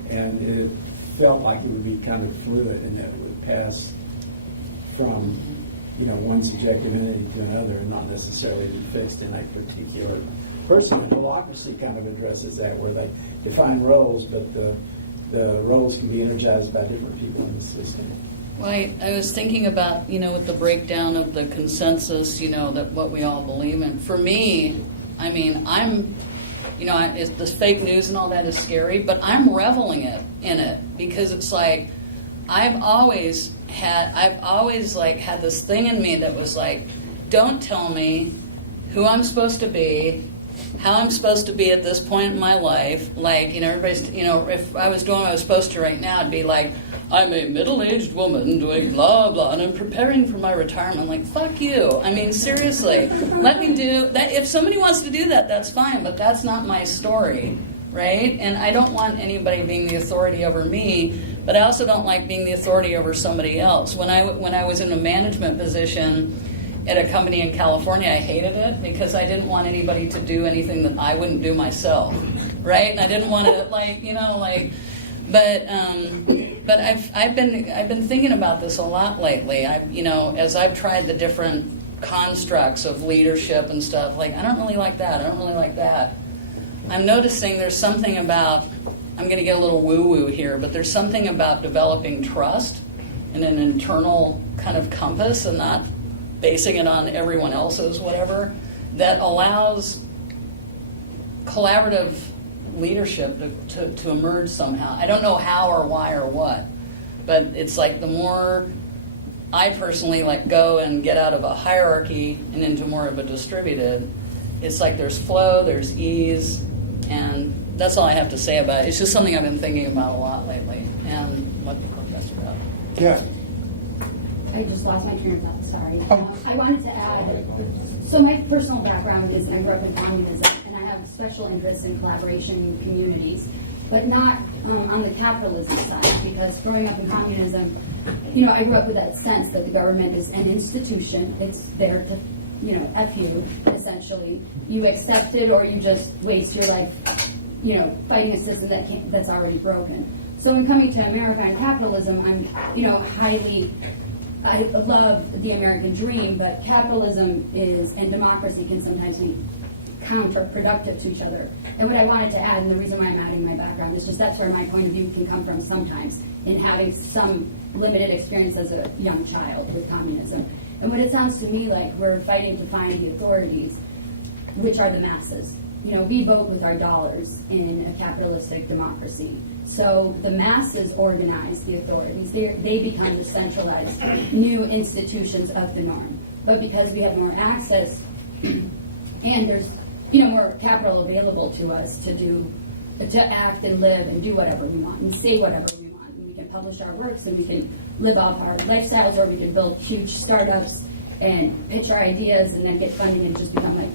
And it felt like it would be kind of fluid, and that it would pass from one subjective entity to another, and not necessarily be fixed in a particular person. Democracy kind of addresses that, where they define roles, but the roles can be energized by different people in the system. Well, I was thinking about, with the breakdown of the consensus, that what we all believe in. For me, I mean, this fake news and all that is scary, but I'm reveling in it because it's like I've always had this thing in me that was like, don't tell me who I'm supposed to be, how I'm supposed to be at this point in my life. Like, everybody's, if I was doing what I was supposed to right now, it'd be like, I'm a middle-aged woman doing blah, blah, and I'm preparing for my retirement. I'm like, fuck you. I mean, seriously, let me do that. If somebody wants to do that, that's fine, but that's not my story, right? And I don't want anybody being the authority over me, but I also don't like being the authority over somebody else. When I was in a management position at a company in California, I hated it because I didn't want anybody to do anything that I wouldn't do myself, right? And I didn't want to, but I've been thinking about this a lot lately. As I've tried the different constructs of leadership and stuff, like, I don't really like that. I don't really like that. I'm noticing there's something about, I'm going to get a little woo-woo here, but there's something about developing trust and an internal kind of compass and not basing it on everyone else's whatever, that allows collaborative leadership to emerge somehow. I don't know how or why or what, but it's like the more I personally go and get out of a hierarchy and into more of a distributed, it's like there's flow, there's ease, and that's all I have to say about it. It's just something I've been thinking about a lot lately, and what the professor about. Yeah. I just lost my train of thought, sorry. I wanted to add, so my personal background is I grew up in communism, and I have special interests in collaboration in communities, but not on the capitalism side, because growing up in communism, I grew up with that sense that the government is an institution. It's there to, F you, essentially. You accept it or you just waste your life, fighting a system that's already broken. So in coming to America and capitalism, I'm, I love the American dream, but capitalism and democracy can sometimes be counterproductive to each other. And what I wanted to add, and the reason why I'm adding my background, is just that's where my point of view can come from sometimes, in having some limited experience as a young child with communism. And what it sounds to me like, we're fighting to find the authorities, which are the masses. We vote with our dollars in a capitalistic democracy. So the masses organize the authorities. They become the centralized new institutions of the norm. But because we have more access and there's more capital available to us to act and live and do whatever we want and say whatever we want. And we can publish our works and we can live off our lifestyles, or we can build huge startups and pitch our ideas and then get funding and just become like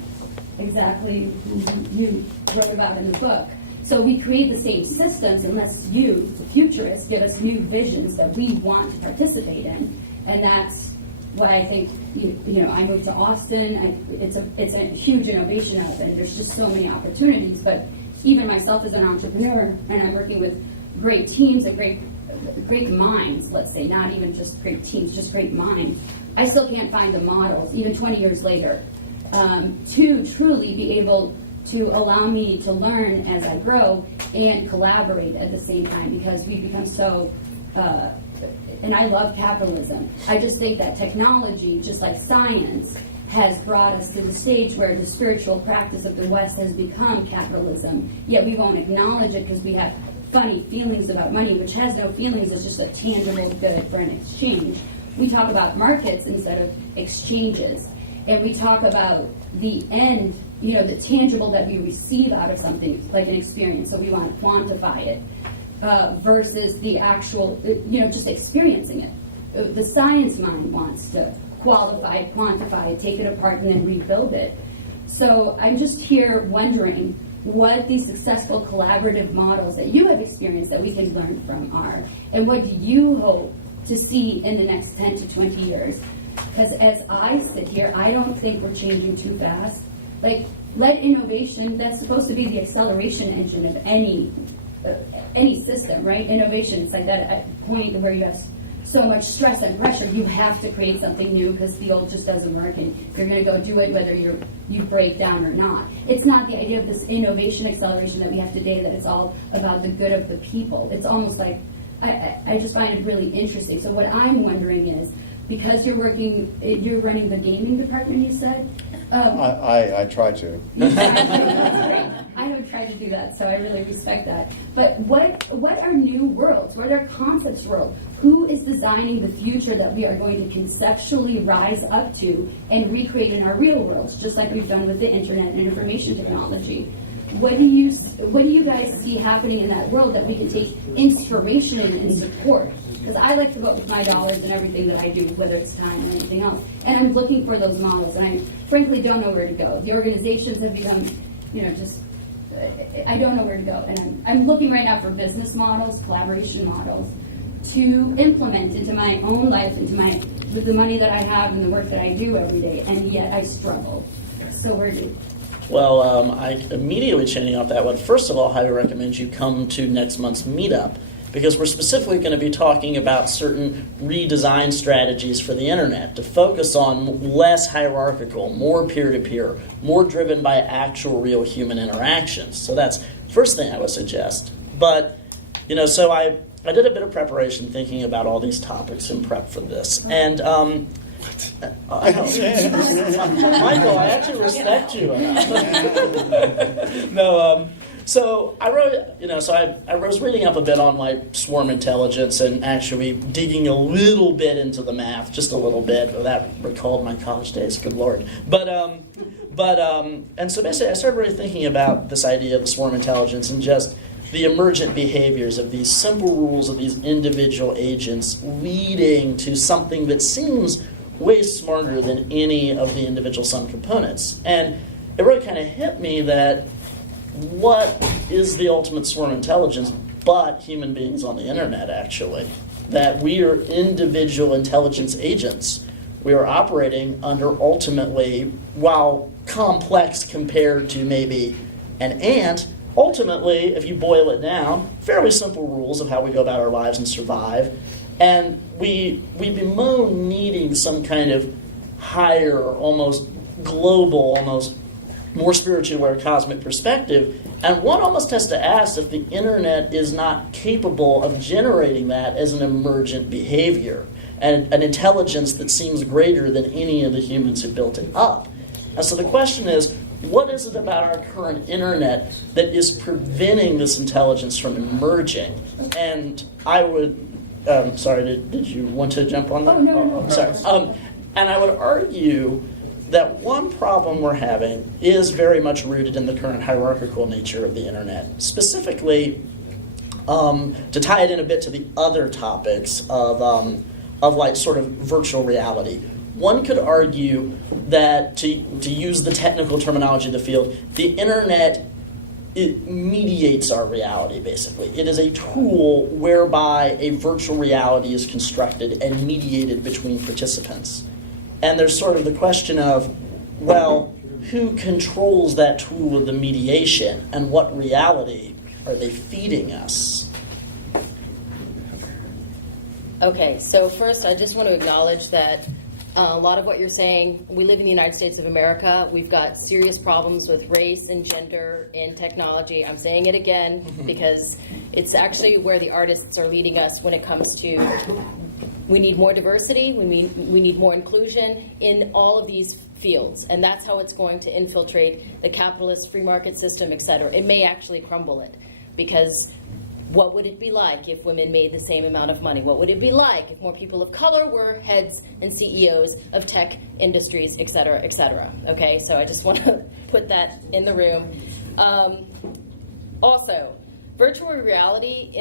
exactly who you wrote about in the book. So we create the same systems unless you, the futurists, give us new visions that we want to participate in. And that's why I think, I moved to Austin. It's a huge innovation hub, and there's just so many opportunities. But even myself as an entrepreneur, and I'm working with great teams and great minds, let's say, not even just great teams, just great minds, I still can't find the models, even 20 years later, to truly be able to allow me to learn as I grow and collaborate at the same time, because we've become so, and I love capitalism. I just think that technology, just like science, has brought us to the stage where the spiritual practice of the West has become capitalism, yet we won't acknowledge it because we have funny feelings about money, which has no feelings, it's just a tangible good for an exchange. We talk about markets instead of exchanges, and we talk about the end, the tangible that we receive out of something, like an experience, so we want to quantify it, versus the actual, just experiencing it. The science mind wants to qualify it, quantify it, take it apart, and then rebuild it. So I'm just here wondering what these successful collaborative models that you have experienced that we can learn from are, and what do you hope to see in the next 10 to 20 years? Because as I sit here, I don't think we're changing too fast. Like, let innovation, that's supposed to be the acceleration engine of any system, right? Innovation, it's like that point where you have so much stress and pressure, you have to create something new because the old just doesn't work, and you're going to go do it whether you break down or not. It's not the idea of this innovation acceleration that we have today, that it's all about the good of the people. It's almost like, I just find it really interesting. So what I'm wondering is, because you're running the gaming department, you said? I try to. That's great. I don't try to do that, so I really respect that. But what are new worlds? What are concepts world? who is designing the future that we are going to conceptually rise up to and recreate in our real worlds, just like we've done with the internet and information technology? What do you guys see happening in that world that we can take inspiration in and support? Because I like to vote with my dollars and everything that I do, whether it's time or anything else. And I'm looking for those models, and I frankly don't know where to go. The organizations have become, I don't know where to go. And I'm looking right now for business models, collaboration models, to implement into my own life, with the money that I have and the work that I do every day, and yet I struggle. So where do you? Well, I immediately chaining off that one. First of all, I highly recommend you come to next month's meetup, because we're specifically going to be talking about certain redesign strategies for the internet to focus on less hierarchical, more peer-to-peer, more driven by actual real human interactions. So that's the first thing I would suggest. But, so I did a bit of preparation thinking about all these topics in prep for this. And Michael, I actually respect you. No, so I wrote, I was reading up a bit on like swarm intelligence and actually digging a little bit into the math, just a little bit. That recalled my college days, good Lord. And so basically I started really thinking about this idea of the swarm intelligence and just the emergent behaviors of these simple rules of these individual agents leading to something that seems way smarter than any of the individual sum components. And it really kind of hit me that what is the ultimate swarm intelligence but human beings on the internet, actually? That we are individual intelligence agents. We are operating under ultimately, while complex compared to maybe an ant, ultimately, if you boil it down, fairly simple rules of how we go about our lives and survive. And we bemoan needing some kind of higher, almost global, almost more spiritually aware cosmic perspective. And one almost has to ask if the internet is not capable of generating that as an emergent behavior and an intelligence that seems greater than any of the humans who built it up. And so the question is, what is it about our current internet that is preventing this intelligence from emerging? And I would, sorry, did you want to jump on that? Oh, no. Sorry. And I would argue that one problem we're having is very much rooted in the current hierarchical nature of the internet. Specifically, to tie it in a bit to the other topics of like sort of virtual reality. One could argue that, to use the technical terminology of the field, the internet, it mediates our reality, basically. It is a tool whereby a virtual reality is constructed and mediated between participants. And there's sort of the question of, well, who controls that tool of the mediation, and what reality are they feeding us? Okay, so first I just want to acknowledge that a lot of what you're saying, we live in the United States of America. We've got serious problems with race and gender in technology. I'm saying it again because it's actually where the artists are leading us when it comes to, we need more diversity, we need more inclusion in all of these fields. And that's how it's going to infiltrate the capitalist free market system, et cetera. It may actually crumble it, because what would it be like if women made the same amount of money? What would it be like if more people of color were heads and CEOs of tech industries, et cetera, et cetera? Okay, so I just want to put that in the room. Also, virtual reality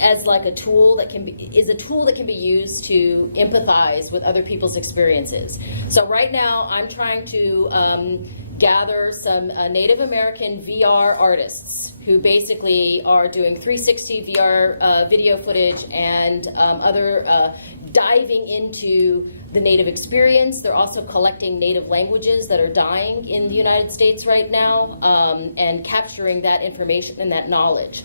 as like a tool that can be used to empathize with other people's experiences. So right now, I'm trying to gather some Native American VR artists who basically are doing 360 VR video footage and other diving into the Native experience. They're also collecting Native languages that are dying in the United States right now and capturing that information and that knowledge.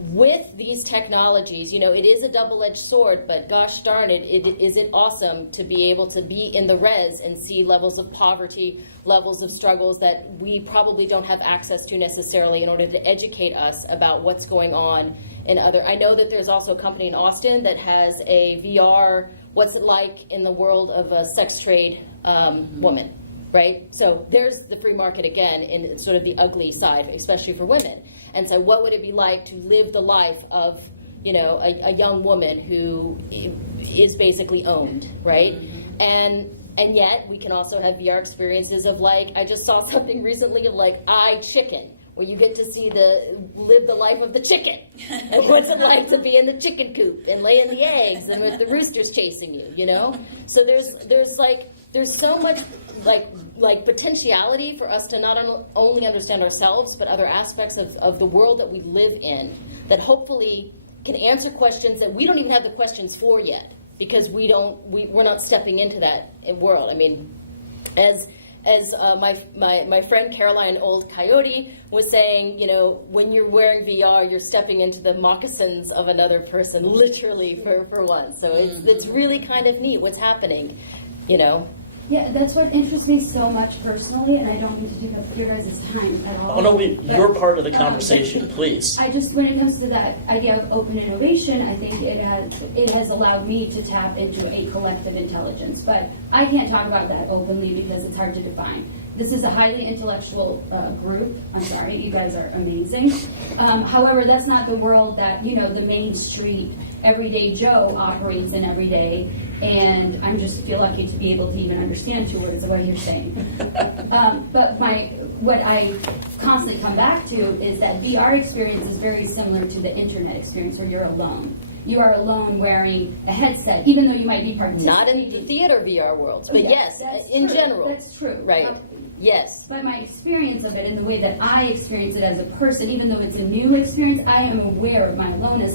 With these technologies, it is a double-edged sword, but gosh darn it, is it awesome to be able to be in the res and see levels of poverty, levels of struggles that we probably don't have access to necessarily in order to educate us about what's going on in other. I know that there's also a company in Austin that has a VR, what's it like in the world of a sex trade woman, right? So there's the free market again in sort of the ugly side, especially for women. And so what would it be like to live the life of, a young woman who is basically owned, right? And yet we can also have VR experiences of like, I just saw something recently of like iChicken, where you get to see live the life of the chicken. And what's it like to be in the chicken coop and laying the eggs and with the roosters chasing you, So there's so much like potentiality for us to not only understand ourselves, but other aspects of the world that we live in that hopefully can answer questions that we don't even have the questions for yet, because we're not stepping into that world. I mean, as my friend Caroline Old Coyote was saying, when you're wearing VR, you're stepping into the moccasins of another person, literally for once. So it's really kind of neat what's happening, Yeah, that's what interests me so much personally, and I don't mean to take up your guys' time at all. Oh no, you're part of the conversation, please. When it comes to that idea of open innovation, I think it has allowed me to tap into a collective intelligence. But I can't talk about that openly because it's hard to define. This is a highly intellectual group. I'm sorry, you guys are amazing. However, that's not the world that the Main Street everyday Joe operates in every day. And I just feel lucky to be able to even understand 2 words of what you're saying. But what I constantly come back to is that VR experience is very similar to the internet experience where you're alone. You are alone wearing a headset, even though you might be participating. Not in the theater VR world, but yes, in true. general. That's true. Right. Yes. But my experience of it and the way that I experience it as a person, even though it's a new experience, I am aware of my aloneness.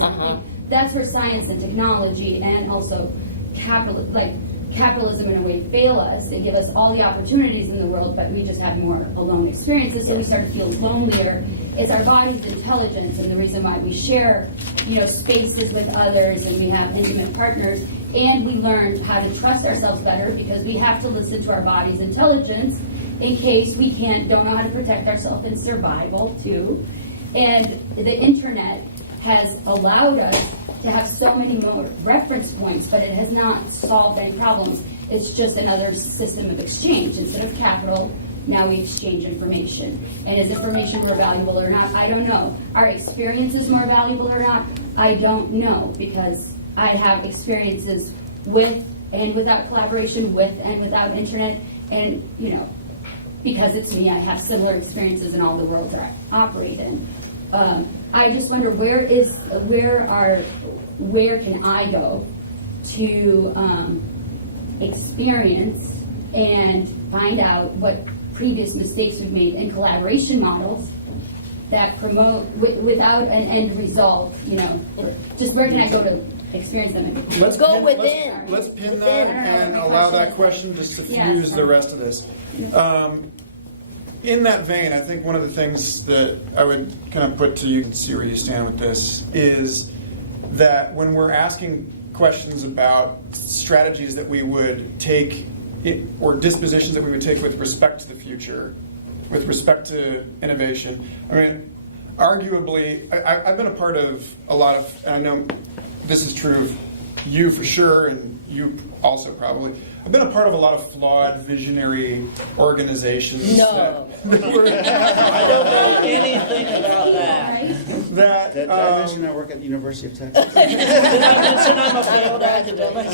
That's where science and technology and also capitalism in a way fail us. They give us all the opportunities in the world, but we just have more alone experiences, so we start to feel lonelier. It's our body's intelligence and the reason why we share, spaces with others and we have intimate partners, and we learn how to trust ourselves better because we have to listen to our body's intelligence in case we don't know how to protect ourselves in survival too. And the internet has allowed us to have so many more reference points, but it has not solved any problems. It's just another system of exchange. Instead of capital, now we exchange information. And is information more valuable or not? I don't know. Are experiences more valuable or not? I don't know, because I have experiences with and without collaboration, with and without internet, and because it's me, I have similar experiences in all the worlds that I operate in. I just wonder where can I go to experience and find out what previous mistakes we've made in collaboration models that promote without an end result. Just where can I go to experience them? Let's go pin, within. Let's pin that and allow that question to suffuse the rest of this. In that vein, I think one of the things that I would kind of put to you and see where you stand with this is that when we're asking questions about strategies that we would take or dispositions that we would take with respect to the future, with respect to innovation, I mean, arguably, I've been a part of a lot of, and I know this is true of you for sure, and you also probably, I've been a part of a lot of flawed, visionary organizations. No. I don't know anything about that. Did I mention I work at the University of Texas? Did I mention I'm a failed academic?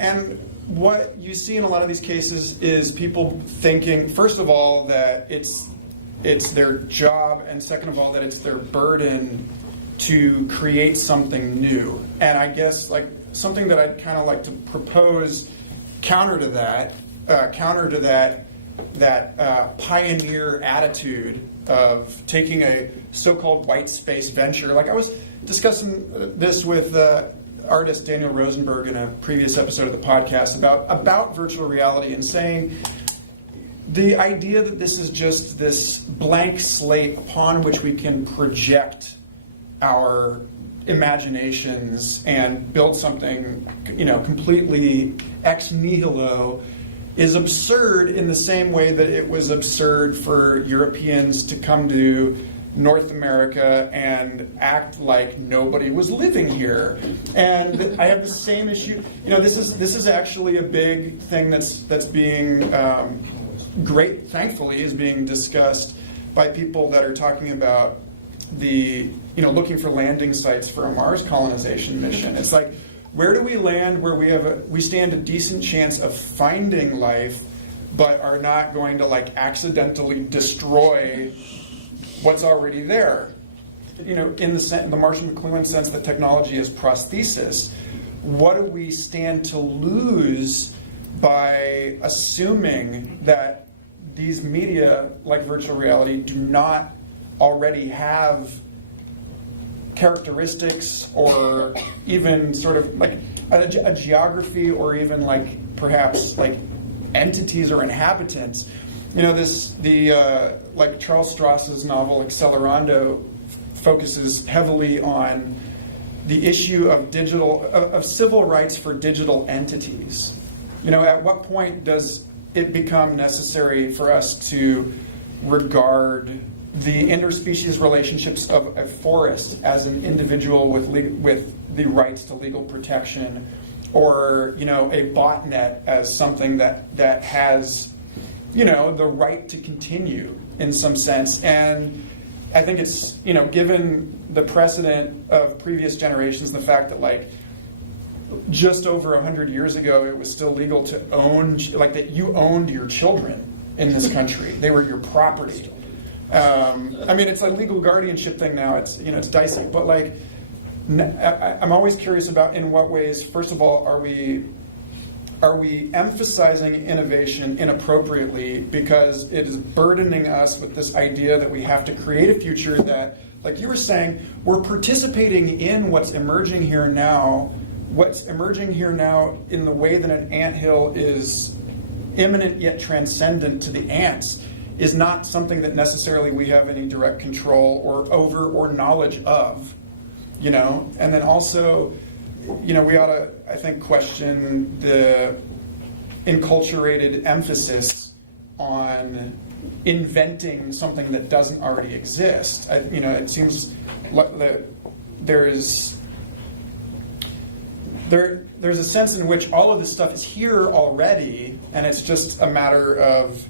And what you see in a lot of these cases is people thinking, first of all, that it's their job, and second of all, that it's their burden to create something new. And I guess something that I'd kind of like to propose counter to that pioneer attitude of taking a so-called white space venture. Like I was discussing this with artist Daniel Rosenberg in a previous episode of the podcast about virtual reality, and saying the idea that this is just this blank slate upon which we can project our imaginations and build something, completely ex nihilo is absurd in the same way that it was absurd for Europeans to come to North America and act like nobody was living here. And I have the same issue. This is actually a big thing that's being thankfully, is being discussed by people that are talking about looking for landing sites for a Mars colonization mission. It's like, where do we land where we stand a decent chance of finding life, but are not going to like accidentally destroy what's already there? In the Marshall McLuhan sense that technology is prosthesis, what do we stand to lose by assuming that these media, like virtual reality, do not already have characteristics or even sort of like a geography or even like perhaps like entities or inhabitants? Like Charles Strauss's novel Accelerando focuses heavily on the issue of civil rights for digital entities. At what point does it become necessary for us to regard the interspecies relationships of a forest as an individual with the rights to legal protection, or a botnet as something that has the right to continue in some sense? And I think it's given the precedent of previous generations, the fact that like just over 100 years ago it was still legal to own, like that you owned your children in this country. They were your property. It's a legal guardianship thing now. It's it's dicey, but like I'm always curious about in what ways, first of all, are we emphasizing innovation inappropriately because it is burdening us with this idea that we have to create a future that, like you were saying, we're participating in what's emerging here now. What's emerging here now in the way that an anthill is imminent yet transcendent to the ants is not something that necessarily we have any direct control or over or knowledge of, And then also, we ought to, I think, question the enculturated emphasis on inventing something that doesn't already exist. It seems like there's a sense in which all of this stuff is here already, and it's just a matter of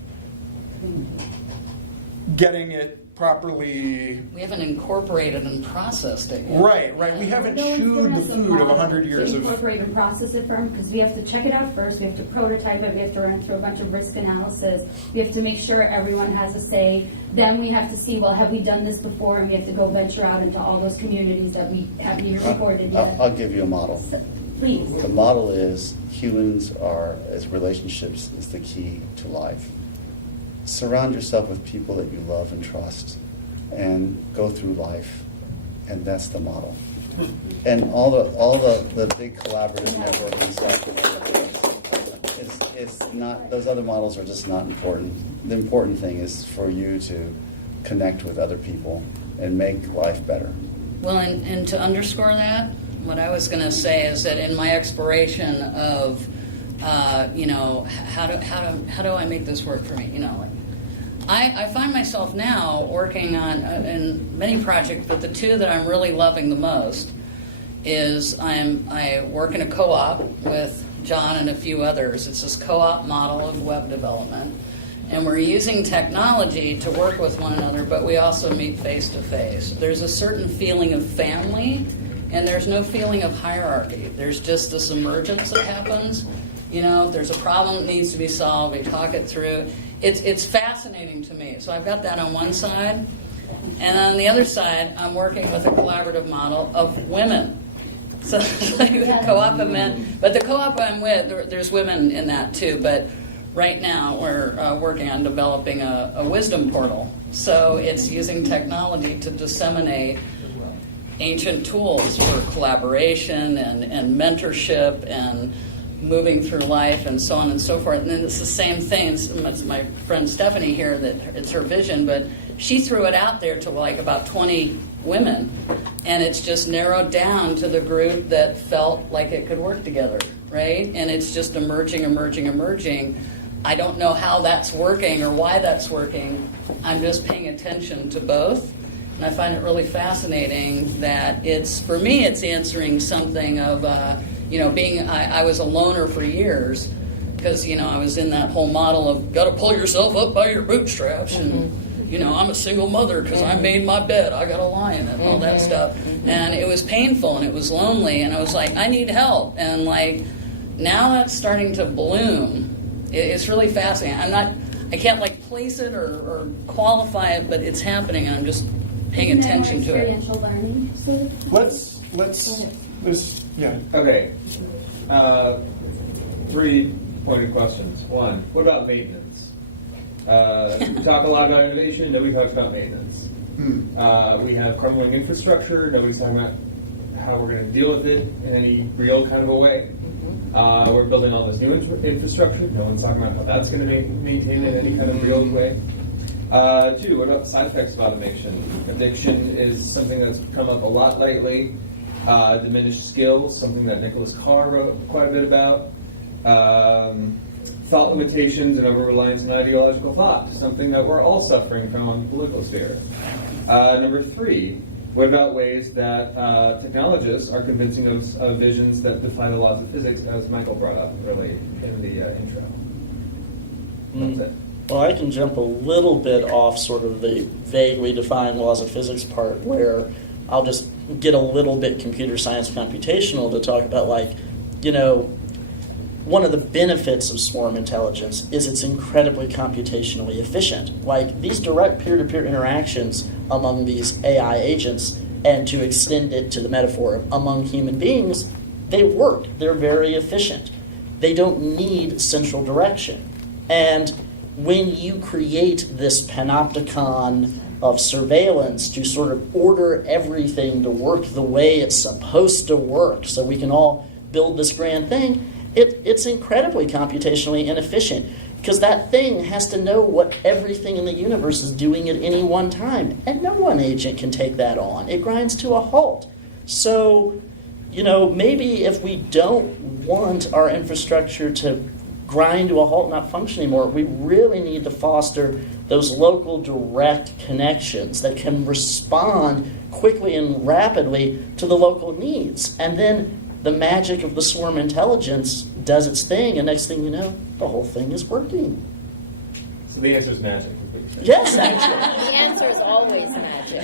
getting it properly. We haven't incorporated and processed it yet. Right. We haven't chewed the food of 100 years to of. Incorporate and process it from, because we have to check it out first. We have to prototype it. We have to run through a bunch of risk analysis. We have to make sure everyone has a say. Then we have to see, well, have we done this before? And we have to go venture out into all those communities that we haven't even recorded yet. I'll give you a model. So, please. The model is humans as relationships is the key to life. Surround yourself with people that you love and trust and go through life, and that's the model. And all the big collaborative networking stuff is not, those other models are just not important. The important thing is for you to connect with other people and make life better. Well, and to underscore that, what I was going to say is that in my exploration of, how do I make this work for me? I find myself now working on in many projects, but the two that I'm really loving the most is I work in a co-op with John and a few others. It's this co-op model of web development, and we're using technology to work with one another, but we also meet face to face. There's a certain feeling of family, and there's no feeling of hierarchy. There's just this emergence that happens. If there's a problem that needs to be solved, we talk it through. It's fascinating to me. So I've got that on one side. And on the other side, I'm working with a collaborative model of women. So like the co-op event. But the co-op I'm with, there's women in that too. But right now we're working on developing a wisdom portal. So it's using technology to disseminate ancient tools for collaboration and mentorship and moving through life and so on and so forth. And then it's the same thing. It's my friend Stephanie here, that it's her vision, but she threw it out there to like about 20 women, and it's just narrowed down to the group that felt like it could work together, right? And it's just emerging. I don't know how that's working or why that's working. I'm just paying attention to both, and I find it really fascinating that for me, it's answering something of, I was a loner for years because, I was in that whole model of got to pull yourself up by your bootstraps. And I'm a single mother because I made my bed, I got to lie in it, and all that stuff. And it was painful and it was lonely, and I was like, I need help. And like, now that's starting to bloom. It's really fascinating. I can't like place it or qualify it, but it's happening, and I'm just paying attention to it. Experiential learning, sort of. Yeah. Okay. 3 pointed questions. 1, what about maintenance? We talk a lot about innovation, nobody talks about maintenance. We have crumbling infrastructure, nobody's talking about how we're going to deal with it in any real kind of a way. We're building all this new infrastructure, no one's talking about how that's going to be maintained in any kind of real way. 2, what about the side effects of automation? Addiction is something that's come up a lot lately. Diminished skills, something that Nicholas Carr wrote quite a bit about. Thought limitations and over-reliance on ideological thought, something that we're all suffering from on the political sphere. Number 3, what about ways that technologists are convincing us of visions that defy the laws of physics, as Michael brought up early in the intro? That's it. Well, I can jump a little bit off sort of the vaguely defined laws of physics part, where I'll just get a little bit computer science computational to talk about, like, one of the benefits of swarm intelligence is it's incredibly computationally efficient. Like, these direct peer-to-peer interactions among these AI agents, and to extend it to the metaphor of among human beings, they work. They're very efficient. They don't need central direction. And when you create this panopticon of surveillance to sort of order everything to work the way it's supposed to work so we can all build this grand thing, it's incredibly computationally inefficient, because that thing has to know what everything in the universe is doing at any one time, and no one agent can take that on. It grinds to a halt. So, maybe if we don't want our infrastructure to grind to a halt, not function anymore, we really need to foster those local direct connections that can respond quickly and rapidly to the local needs. And then the magic of the swarm intelligence does its thing, and next thing you know, the whole thing is working. So the answer is magic. Yes, actually. The answer is always magic.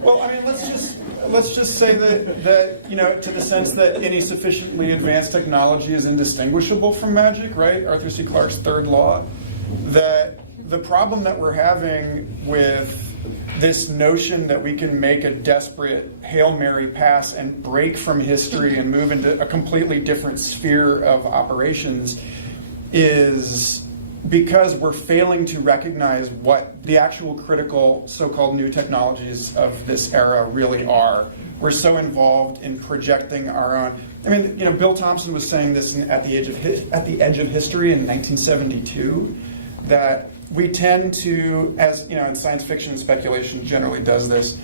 Well, I mean, let's just say that to the sense that any sufficiently advanced technology is indistinguishable from magic, right? Arthur C. Clarke's third law. That the problem that we're having with this notion that we can make a desperate Hail Mary pass and break from history and move into a completely different sphere of operations is because we're failing to recognize what the actual critical so-called new technologies of this era really are. We're so involved in projecting our own. I mean, Bill Thompson was saying this at the edge of history in 1972, that we tend to, as and science fiction and speculation generally does this,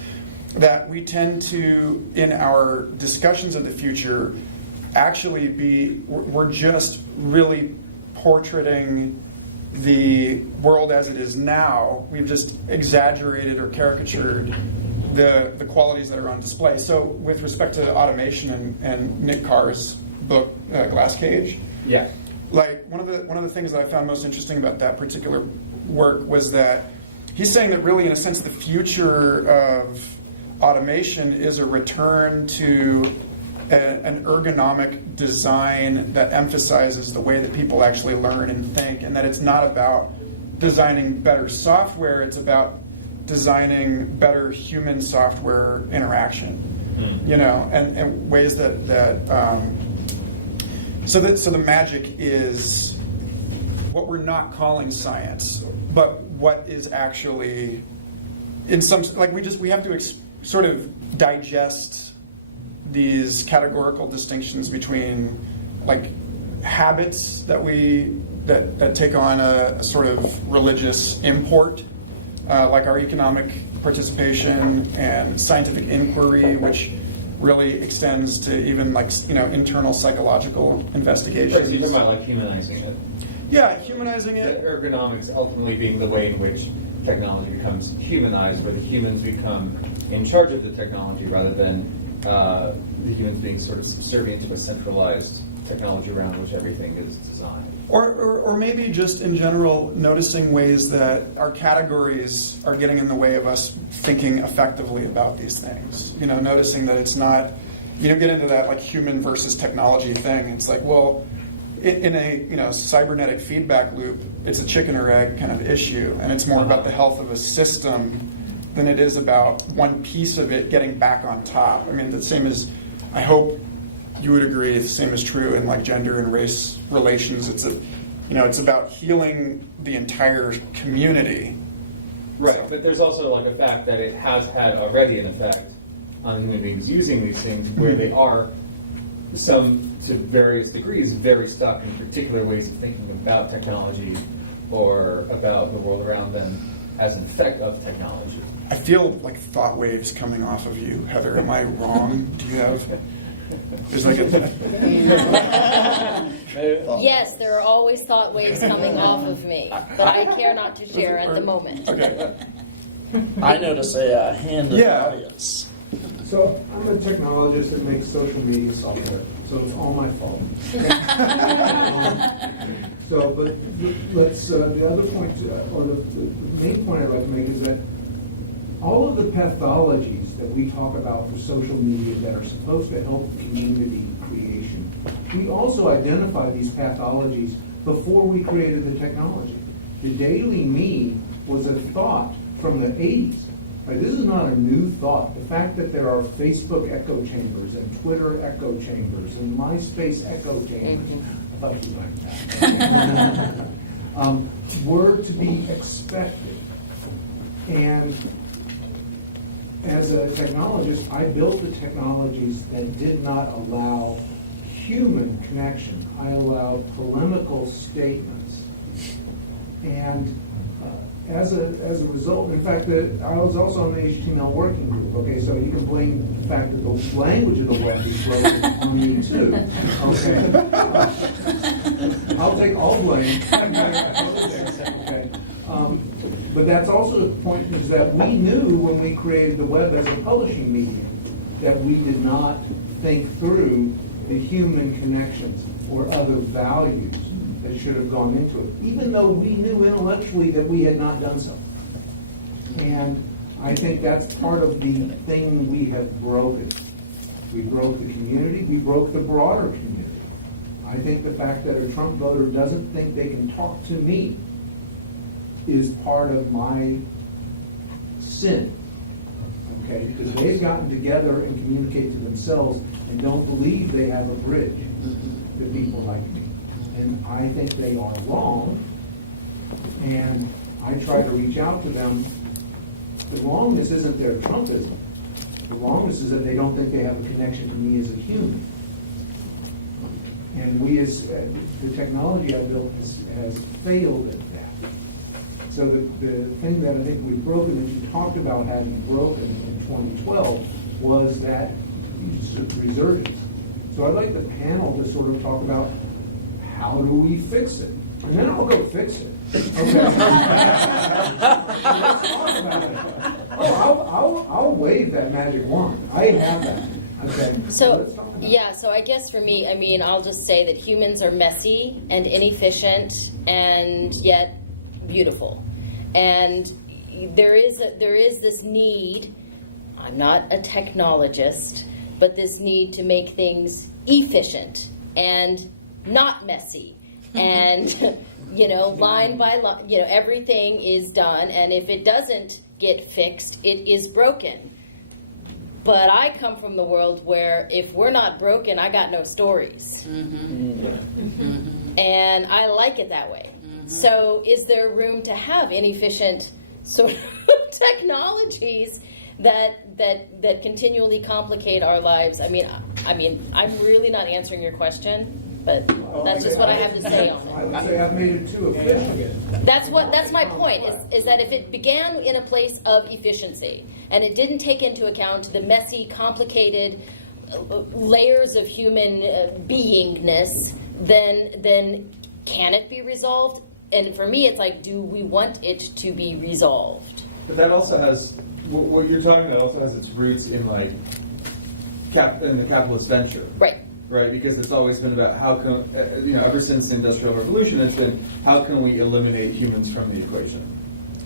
that we tend to, in our discussions of the future, actually we're just really portraiting the world as it is now. We've just exaggerated or caricatured the qualities that are on display. So with respect to automation and Nick Carr's book, Glass Cage, Yeah. like one of the things that I found most interesting about that particular work was that he's saying that really, in a sense, the future of automation is a return to an ergonomic design that emphasizes the way that people actually learn and think, and that it's not about designing better software, it's about designing better human software interaction, and ways so the magic is what we're not calling science, but what is actually in some, like we have to sort of digest these categorical distinctions between like habits that take on a sort of religious import, like our economic participation and scientific inquiry, which really extends to even like internal psychological investigations. Right, so you're talking about like humanizing it. Yeah, humanizing it. The ergonomics ultimately being the way in which technology becomes humanized, where the humans become in charge of the technology rather than the humans being sort of subservient to a centralized technology around which everything is designed. Or maybe just in general, noticing ways that our categories are getting in the way of us thinking effectively about these things. You know, noticing that it's not, you know, get into that like human versus technology thing. It's like, well, in a, you know, cybernetic feedback loop, it's a chicken or egg kind of issue, and it's more about the health of a system than it is about one piece of it getting back on top. I mean, the same as, I hope you would agree, the same is true in like gender and race relations. It's a, you know, it's about healing the entire community. Right, So- but there's also like a fact that it has had already an effect on human beings using these things, where they are, some to various degrees, very stuck in particular ways of thinking about technology or about the world around them as an effect of technology. I feel like thought waves coming off of you, Heather. Am I wrong? Do you have? There's like a. Yes, there are always thought waves coming off of me, but I care not to share at the moment. Okay. I notice a hand in Yeah. the audience. So I'm a technologist that makes social media software, so it's all my fault. So, but let's, the other point, or the main point I'd like to make is that all of the pathologies that we talk about for social media that are supposed to help community creation, we also identify these pathologies before we created the technology. The Daily Me was a thought from the 80s. Right, this is not a new thought. The fact that there are Facebook echo chambers and Twitter echo chambers and MySpace echo chambers, I thought you liked that, were to be expected. And as a technologist, I built the technologies that did not allow human connection. I allowed polemical statements. And as a result, in fact, I was also on the HTML working group. Okay, so you can blame the fact that the language of the web is broken on me too. Okay, I'll take all blame. Okay, but that's also the point, is that we knew when we created the web as a publishing medium that we did not think through the human connections or other values that should have gone into it, even though we knew intellectually that we had not done so. And I think that's part of the thing we have broken. We broke the community, we broke the broader community. I think the fact that a Trump voter doesn't think they can talk to me is part of my sin. Okay, because they've gotten together and communicate to themselves and don't believe they have a bridge to people like me. And I think they are wrong, and I try to reach out to them. The wrongness isn't their Trumpism. The wrongness is that they don't think they have a connection to me as a human. And we, as the technology I built, has failed at that. So the thing that I think we've broken, that you talked about having broken in 2012, was that resurgence. So I'd like the panel to sort of talk about, how do we fix it? And then I'll go fix it. Okay. Let's talk about it. Oh, I'll wave that magic wand. I have that. Okay. So, let's talk about it. yeah, so I guess for me, I mean, I'll just say that humans are messy and inefficient and yet beautiful. And there is this need, I'm not a technologist, but this need to make things efficient and not messy. And, you know, line by line, you know, everything is done. And if it doesn't get fixed, it is broken. But I come from the world where if we're not broken, I got no stories. And I like it that way. So is there room to have inefficient sort of technologies that continually complicate our lives? I mean, I'm really not answering your question, but that's just what I have to say on I it. would say I've made it too efficient. That's my point, is that if it began in a place of efficiency and it didn't take into account the messy, complicated layers of human beingness, then can it be resolved? And for me, it's like, do we want it to be resolved? But that also has, what you're talking about also has its roots in like in the capitalist venture. Right. right? Because it's always been about how can, ever since the Industrial Revolution, it's been how can we eliminate humans from the equation,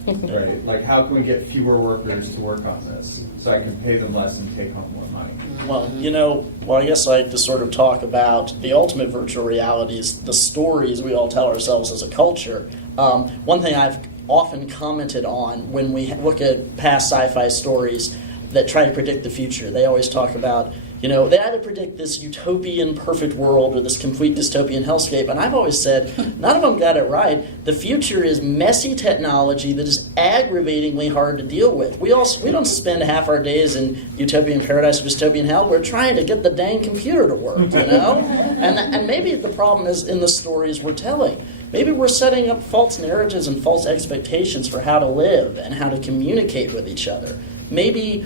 right? Like how can we get fewer workers to work on this so I can pay them less and take home more money? Well, I guess I like to sort of talk about the ultimate virtual reality is the stories we all tell ourselves as a culture. One thing I've often commented on when we look at past sci-fi stories that try to predict the future, they always talk about, they either predict this utopian perfect world or this complete dystopian hellscape, and I've always said, none of them got it right. The future is messy technology that is aggravatingly hard to deal with. We don't spend half our days in utopian paradise or dystopian hell. We're trying to get the dang computer to work, And maybe the problem is in the stories we're telling. Maybe we're setting up false narratives and false expectations for how to live and how to communicate with each other. Maybe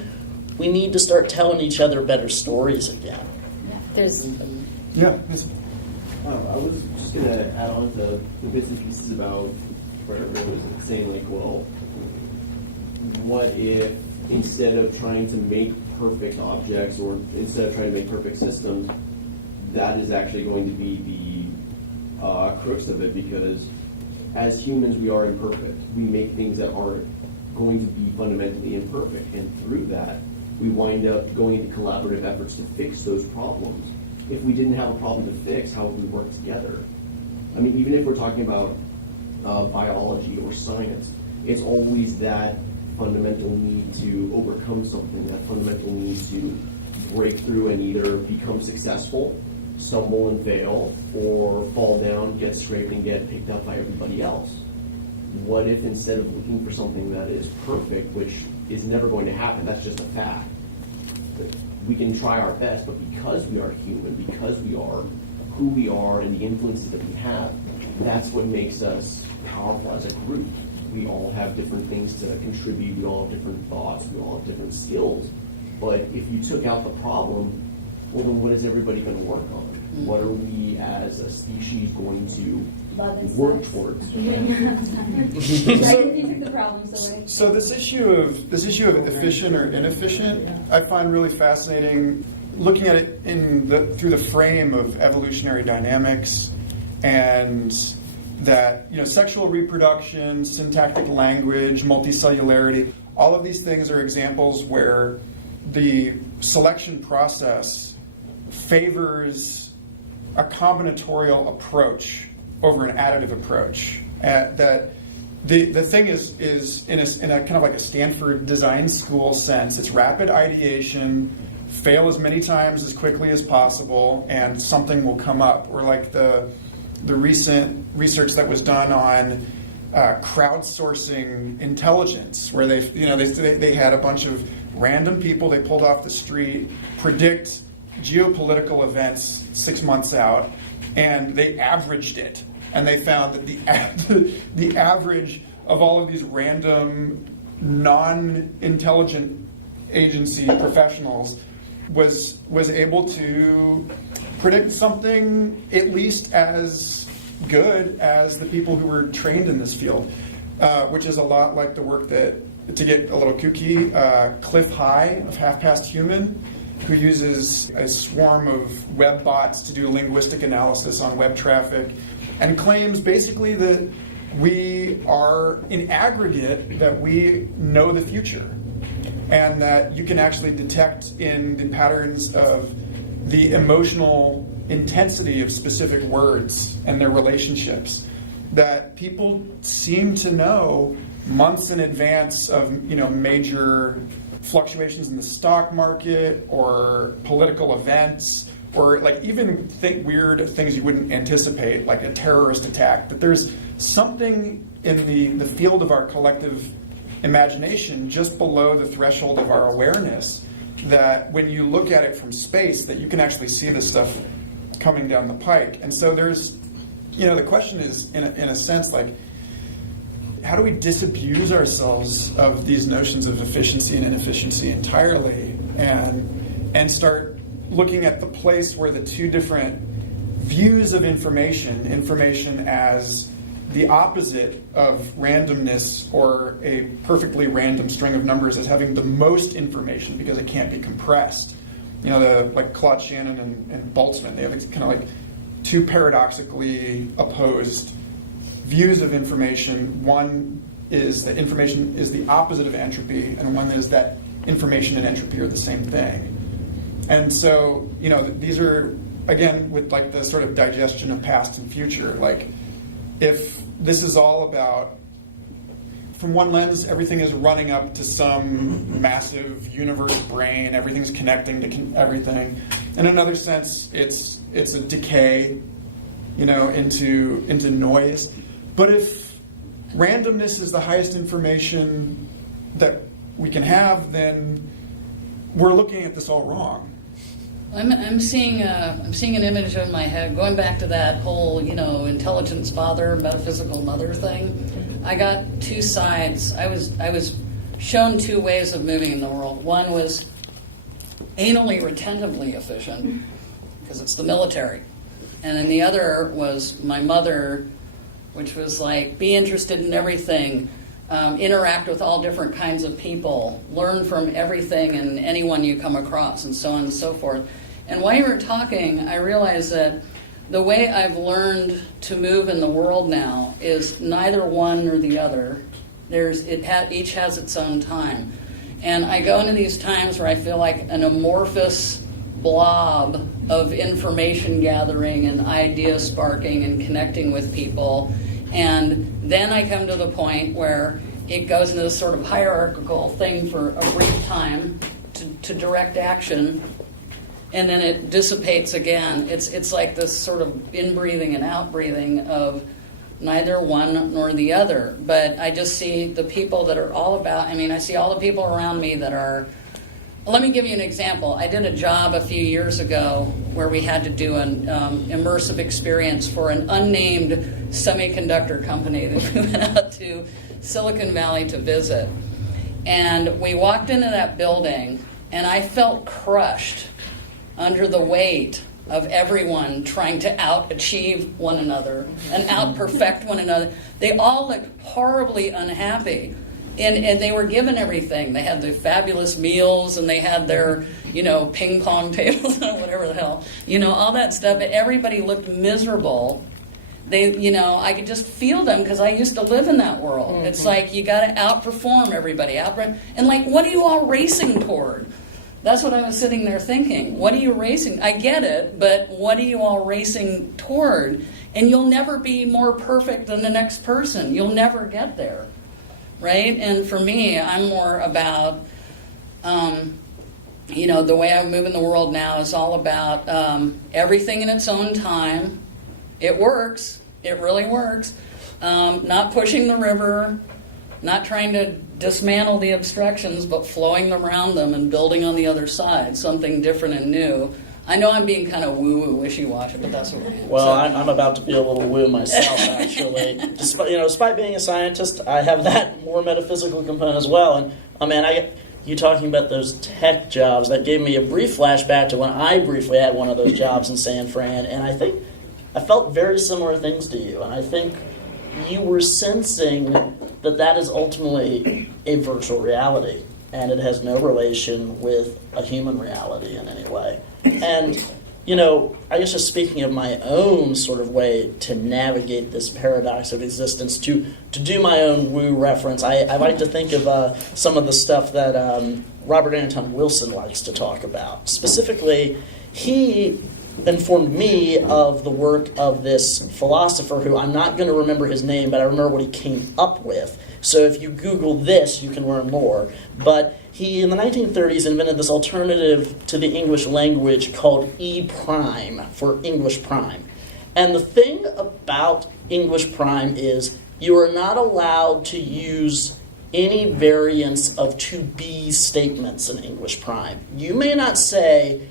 we need to start telling each other better stories again. There's Yeah. Yes. I was just going to add on to the bits and pieces about where it was saying, like, well, what if instead of trying to make perfect objects or instead of trying to make perfect systems, that is actually going to be the crux of it, because as humans we are imperfect. We make things that are going to be fundamentally imperfect, and through that we wind up going into collaborative efforts to fix those problems. If we didn't have a problem to fix, how would we work together? I mean, even if we're talking about biology or science, it's always that fundamental need to overcome something, that fundamental need to break through and either become successful, stumble and fail, or fall down, get scraped, and get picked up by everybody else. What if instead of looking for something that is perfect, which is never going to happen, that's just a fact, we can try our best, but because we are human, because we are who we are and the influences that we have, that's what makes us powerful as a group. We all have different things to contribute, we all have different thoughts, we all have different skills. But if you took out the problem, well, then what is everybody going to work on? What are we as a species going to work towards? So this issue of efficient or inefficient, I find really fascinating. Looking at it through the frame of evolutionary dynamics, and that sexual reproduction, syntactic language, multicellularity, all of these things are examples where the selection process favors a combinatorial approach over an additive approach. That the thing is in a kind of like a Stanford design school sense, it's rapid ideation, fail as many times as quickly as possible, and something will come up. Or like the recent research that was done on crowdsourcing intelligence, where they had a bunch of random people they pulled off the street predict geopolitical events 6 months out, and they averaged it, and they found that the average of all of these random non-intelligent agency professionals was able to predict something at least as good as the people who were trained in this field, which is a lot like the work that, to get a little kooky, Cliff High of Half Past Human, who uses a swarm of web bots to do linguistic analysis on web traffic, and claims basically that we are, in aggregate, that we know the future, and that you can actually detect in the patterns of the emotional intensity of specific words and their relationships, that people seem to know months in advance of major fluctuations in the stock market or political events, or like even weird things you wouldn't anticipate, like a terrorist attack. But there's something in the field of our collective imagination just below the threshold of our awareness that when you look at it from space, that you can actually see this stuff coming down the pike. And so there's, the question is, in a sense, like, how do we disabuse ourselves of these notions of efficiency and inefficiency entirely, and start looking at the place where the two different views of information as the opposite of randomness or a perfectly random string of numbers, as having the most information because it can't be compressed, like Claude Shannon and Boltzmann. They have kind of like two paradoxically opposed views of information. One is that information is the opposite of entropy, and one is that information and entropy are the same thing. And so, these are, again, with like the sort of digestion of past and future, like if this is all about, from one lens, everything is running up to some massive universe brain, everything's connecting to everything. In another sense, it's a decay, into noise. But if randomness is the highest information that we can have, then we're looking at this all wrong. I'm seeing an image in my head, going back to that whole, intelligence father, metaphysical mother thing. I got two sides. I was shown two ways of moving in the world. One was anally retentively efficient, because it's the military. And then the other was my mother, which was like, be interested in everything, interact with all different kinds of people, learn from everything and anyone you come across, and so on and so forth. And while you were talking, I realized that the way I've learned to move in the world now is neither one nor the other. Each has its own time. And I go into these times where I feel like an amorphous blob of information gathering and idea sparking and connecting with people. And then I come to the point where it goes into this sort of hierarchical thing for a brief time to direct action, and then it dissipates again. It's like this sort of inbreathing and outbreathing of neither one nor the other. But I just see the people that are all about, I see all the people around me that are, let me give you an example. I did a job a few years ago where we had to do an immersive experience for an unnamed semiconductor company that we went out to Silicon Valley to visit. And we walked into that building, and I felt crushed under the weight of everyone trying to out-achieve one another and out-perfect one another. They all looked horribly unhappy. And they were given everything. They had the fabulous meals, and they had their, ping pong tables, whatever the hell, all that stuff. But everybody looked miserable. They, I could just feel them because I used to live in that world. Mm-hmm. It's like you got to outperform everybody, and like, what are you all racing toward? That's what I was sitting there thinking. What are you racing? I get it, but what are you all racing toward? And you'll never be more perfect than the next person. You'll never get there. Right? And for me, I'm more about, the way I move in the world now is all about everything in its own time. It works. It really works. Not pushing the river, not trying to dismantle the obstructions, but flowing around them and building on the other side, something different and new. I know I'm being kind of woo-woo, wishy-washy, but that's what I am. Well, I'm about to be a little woo myself, actually. Despite being a scientist, I have that more metaphysical component as well. And you talking about those tech jobs, that gave me a brief flashback to when I briefly had one of those jobs in San Fran, and I think I felt very similar things to you. And I think you were sensing that is ultimately a virtual reality, and it has no relation with a human reality in any way. And, I guess just speaking of my own sort of way to navigate this paradox of existence, to do my own woo reference, I like to think of some of the stuff that Robert Anton Wilson likes to talk about. Specifically, he informed me of the work of this philosopher who I'm not going to remember his name, but I remember what he came up with. So if you Google this, you can learn more. But he, in the 1930s, invented this alternative to the English language called E prime, for English prime. And the thing about English prime is you are not allowed to use any variants of to be statements in English prime. You may not say,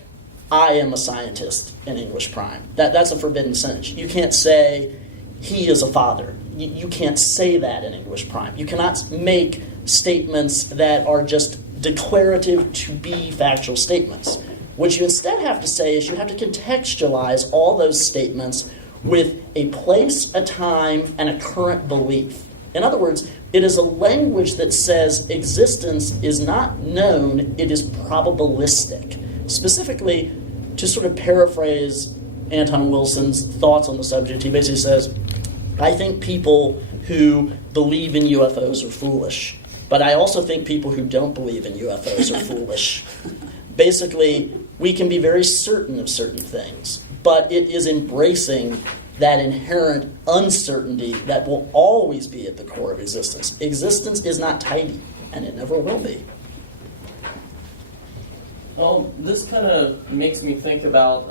I am a scientist in English prime. That's a forbidden sentence. You can't say, he is a father. You can't say that in English prime. You cannot make statements that are just declarative to be factual statements. What you instead have to say is you have to contextualize all those statements with a place, a time, and a current belief. In other words, it is a language that says existence is not known, it is probabilistic. Specifically, to sort of paraphrase Anton Wilson's thoughts on the subject, he basically says, I think people who believe in UFOs are foolish, but I also think people who don't believe in UFOs are foolish. Basically, we can be very certain of certain things, but it is embracing that inherent uncertainty that will always be at the core of existence. Existence is not tidy, and it never will be. Well, this kind of makes me think about,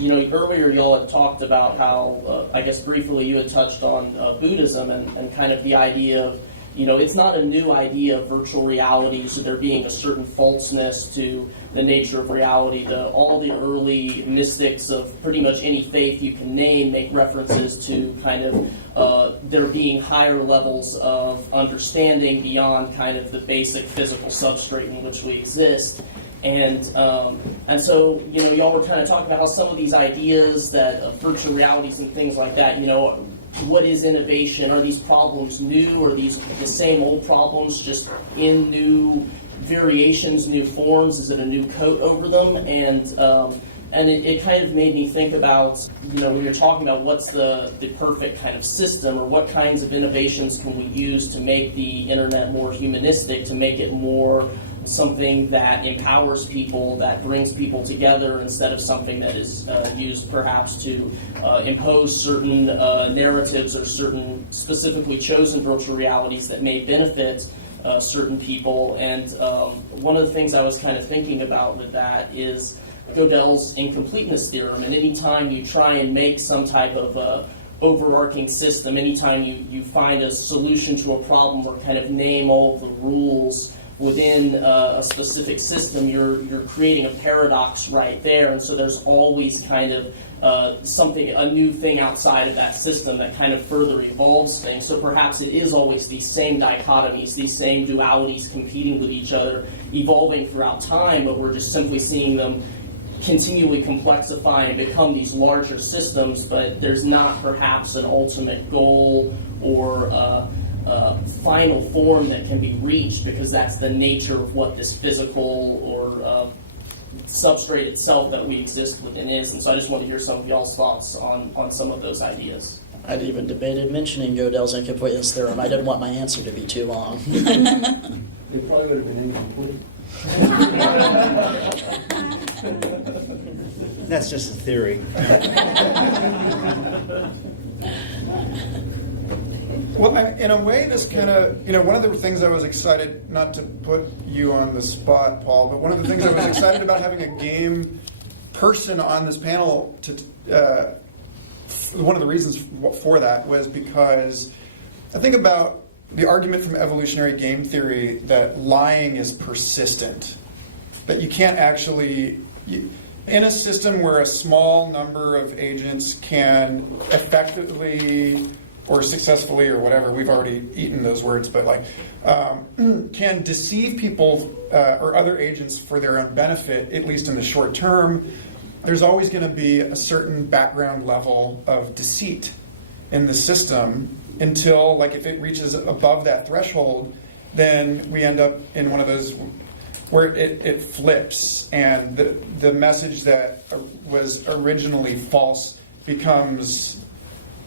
earlier y'all had talked about how, I guess briefly you had touched on Buddhism and kind of the idea of, it's not a new idea of virtual reality, so there being a certain falseness to the nature of reality. All the early mystics of pretty much any faith you can name make references to kind of there being higher levels of understanding beyond kind of the basic physical substrate in which we exist. And so, y'all were kind of talking about how some of these ideas that virtual realities and things like that, what is innovation? Are these problems new? Or are these the same old problems just in new variations, new forms? Is it a new coat over them? And it kind of made me think about, when you're talking about what's the perfect kind of system, or what kinds of innovations can we use to make the internet more humanistic, to make it more something that empowers people, that brings people together, instead of something that is used perhaps to impose certain narratives or certain specifically chosen virtual realities that may benefit certain people. And one of the things I was kind of thinking about with that is Gödel's incompleteness theorem. And anytime you try and make some type of overarching system, anytime you find a solution to a problem or kind of name all of the rules within a specific system, you're creating a paradox right there, and so there's always kind of a new thing outside of that system that kind of further evolves things. So perhaps it is always these same dichotomies, these same dualities competing with each other, evolving throughout time, but we're just simply seeing them continually complexify and become these larger systems, but there's not perhaps an ultimate goal or final form that can be reached, because that's the nature of what this physical or substrate itself that we exist within is. And so I just want to hear some of y'all's thoughts on some of those ideas. I'd even debated mentioning Gödel's incompleteness theorem. I didn't want my answer to be too long. It probably would have been incomplete. That's just a theory. Well, in a way, this kind of, one of the things I was excited, not to put you on the spot, Paul, but one of the things I was excited about having a game person on this panel, one of the reasons for that was because I think about the argument from evolutionary game theory that lying is persistent, that you can't actually... in a system where a small number of agents can effectively or successfully or whatever, we've already eaten those words, but can deceive people or other agents for their own benefit, at least in the short term, there's always going to be a certain background level of deceit in the system until, if it reaches above that threshold, then we end up in one of those where it flips, and the message that was originally false becomes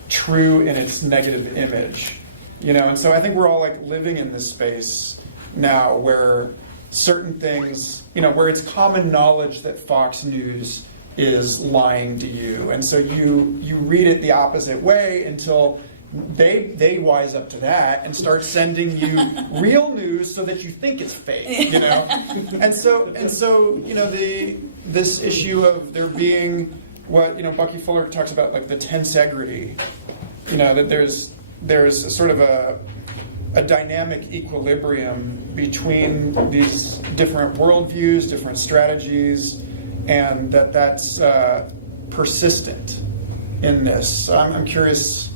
true in its negative image, and so I think we're all living in this space now where certain things, where it's common knowledge that Fox News is lying to you, and so you read it the opposite way until they wise up to that and start sending you real news so that you think it's fake, and so this issue of there being what Bucky Fuller talks about, the tensegrity, that there's a sort of a dynamic equilibrium between these different worldviews, different strategies, and that's persistent in this. So I'm curious,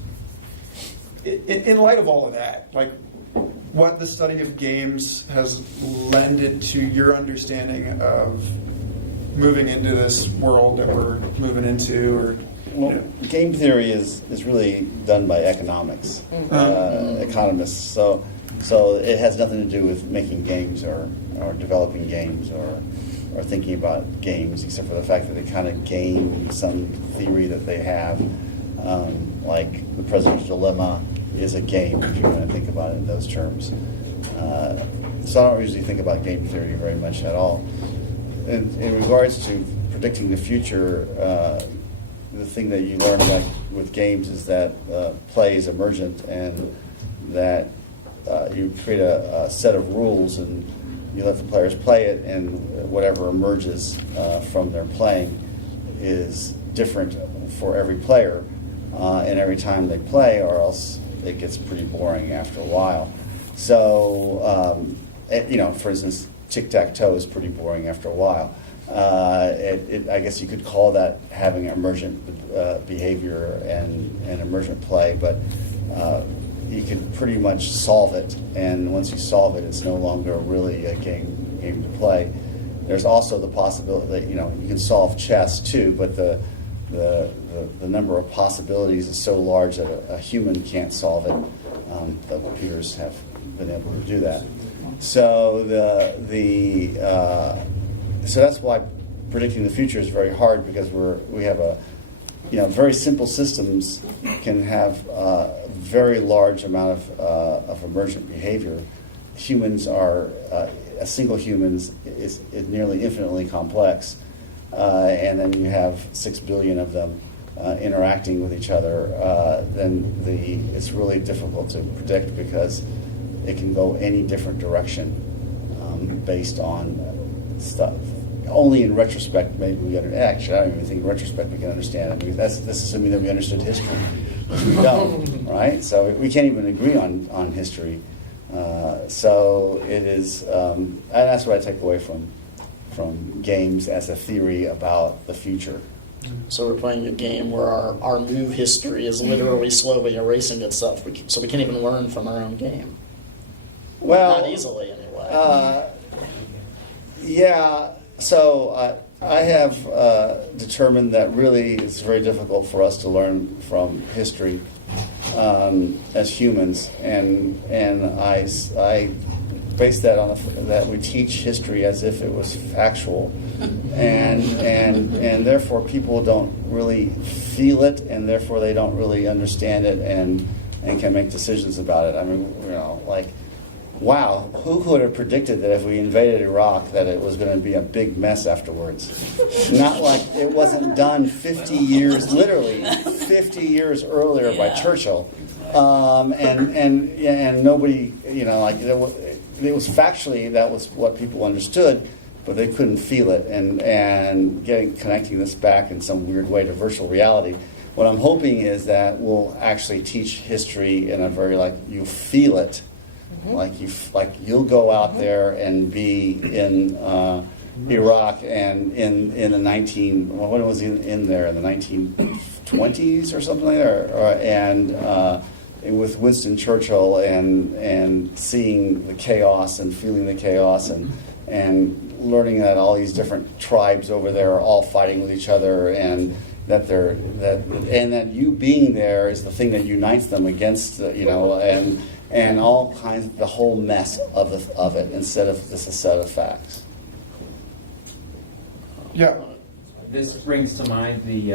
in light of all of that, what the study of games has lended to your understanding of moving into this world that we're moving into, or game theory is really done by economics, economists. So it has nothing to do with making games or developing games or are thinking about games, except for the fact that they kind of game some theory that they have, like the President's Dilemma is a game, if you want to think about it in those terms. So I don't usually think about game theory very much at all. In regards to predicting the future, the thing that you learn about with games is that play is emergent, and that you create a set of rules and you let the players play it, and whatever emerges from their playing is different for every player and every time they play, or else it gets pretty boring after a while. So, for instance, tic-tac-toe is pretty boring after a while. I guess you could call that having emergent behavior and emergent play, but you can pretty much solve it, and once you solve it, it's no longer really a game to play. There's also the possibility that you can solve chess too, but the number of possibilities is so large that a human can't solve it. The computers have been able to do that. So so that's why predicting the future is very hard, because we have very simple systems can have a very large amount of emergent behavior. Humans are a single human is nearly infinitely complex, and then you have 6 billion of them interacting with each other. Then it's really difficult to predict, because it can go any different direction based on stuff. Only in retrospect, maybe we actually, I don't even think in retrospect we can understand it. That's assuming that we understood history, which we don't, right? So we can't even agree on history. So it is, and that's what I take away from games as a theory about the future. So we're playing a game where our move history is literally slowly erasing itself, so we can't even learn from our own game. Well, not easily anyway. Yeah. So I have determined that really it's very difficult for us to learn from history as humans, and I base that on that we teach history as if it was factual, and therefore people don't really feel it, and therefore they don't really understand it and can make decisions about it. I mean, wow, who would have predicted that if we invaded Iraq that it was going to be a big mess afterwards? Not like it wasn't done 50 years, literally 50 years earlier by Churchill, and nobody, it was factually, that was what people understood, but they couldn't feel it. And connecting this back in some weird way to virtual reality, what I'm hoping is that we'll actually teach history in a very you feel it. You'll go out there and be in Iraq and in the when was he in there, in the 1920s or something like that, and with Winston Churchill and seeing the chaos and feeling the chaos and learning that all these different tribes over there are all fighting with each other, and that you being there is the thing that unites them against and all kinds of the whole mess of it, instead of just a set of facts. Yeah. This brings to mind the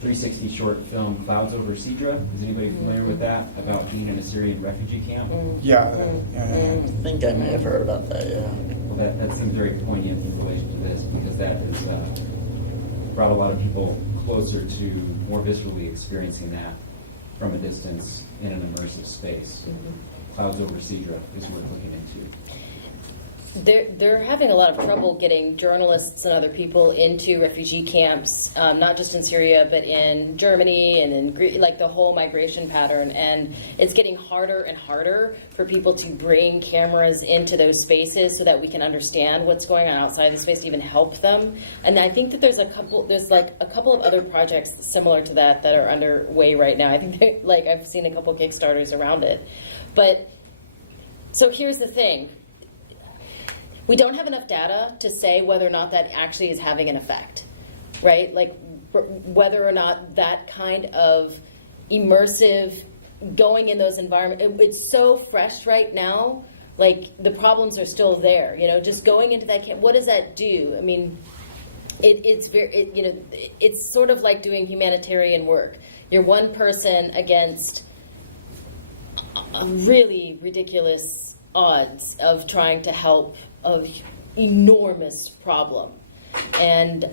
360 short film Clouds Over Sidra. Is anybody familiar with that? About being in a Syrian refugee camp? Yeah. I think I may have heard about that, yeah. Well, that seems very poignant in relation to this, because that has brought a lot of people closer to more viscerally experiencing that from a distance in an immersive space. Clouds Over Sidra is worth looking into. They're having a lot of trouble getting journalists and other people into refugee camps, not just in Syria, but in Germany and in Greece, the whole migration pattern. And it's getting harder and harder for people to bring cameras into those spaces so that we can understand what's going on outside the space to even help them. And I think that there's a couple of other projects similar to that are underway right now. I think I've seen a couple Kickstarters around it. But so here's the thing. We don't have enough data to say whether or not that actually is having an effect, right? Whether or not that kind of immersive going in those environments, it's so fresh right now like the problems are still there. You know, just going into that camp, what does that do? I mean, it's sort of like doing humanitarian work. You're one person against a really ridiculous odds of trying to help an enormous problem. And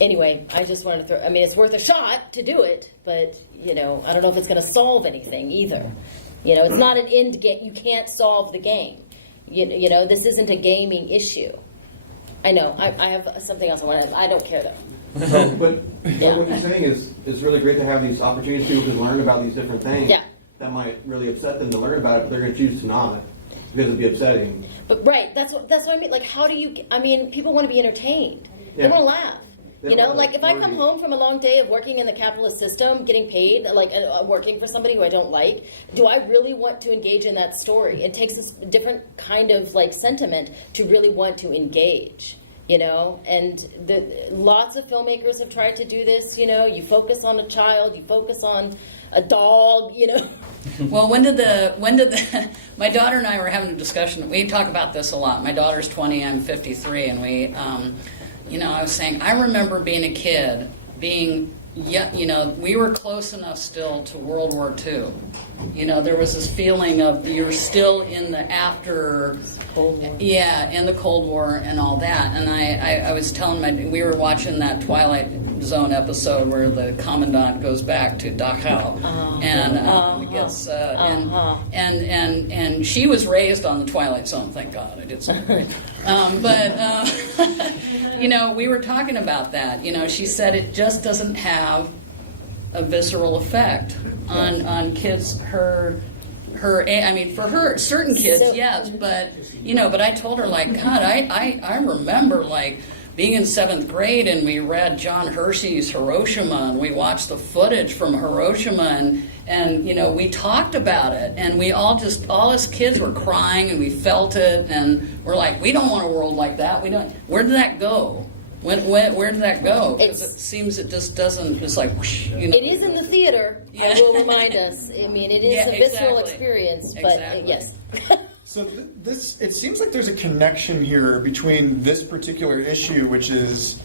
anyway, I just wanted to I mean, it's worth a shot to do it, but, you know, I don't know if it's going to solve anything either. You know, it's not an end game. You can't solve the game. You know, this isn't a gaming issue. I know. I have something else I want to. I don't care though. But what you're saying is it's really great to have these opportunities. People can learn about these different things. Yeah. That might really upset them to learn about it, but they're going to choose to not because it'd be upsetting. But right, that's what I mean. Like, how do you? I mean, people want to be entertained. They Yeah. want to laugh. They You know, wanna like if I learn. come home from a long day of working in the capitalist system, getting paid, like working for somebody who I don't like, do I really want to engage in that story? It takes a different kind of like sentiment to really want to engage. You know, and lots of filmmakers have tried to do this. You know, you focus on a child, you focus on a dog. You know. Well, when did my daughter and I were having a discussion. We talk about this a lot. My daughter's 20, I'm 53, and we, you know, I was saying, I remember being a kid, you know, we were close enough still to World War II. You know, there was this feeling of you're still in the after Cold War. Yeah, in the Cold War and all that. And I was telling we were watching that Twilight Zone episode where the commandant goes back to Dachau and gets and she was raised on the Twilight Zone. Thank God, I did something great. But you know, we were talking about that. You know, she said it just doesn't have a visceral effect on kids. I mean, for her, certain kids, yes, but you know, but I told her, like, God, I remember like being in 7th grade and we read John Hersey's Hiroshima and we watched the footage from Hiroshima and you know, we talked about it and we all as kids were crying and we felt it and we're like, we don't want a world like that. We don't. Where did that go? Where did that go? Because it seems it just doesn't. It's like whoosh, you know. It is in the theater. Yeah. I will remind us. I mean, it is a visceral experience, but yes. So it seems like there's a connection here between this particular issue, which is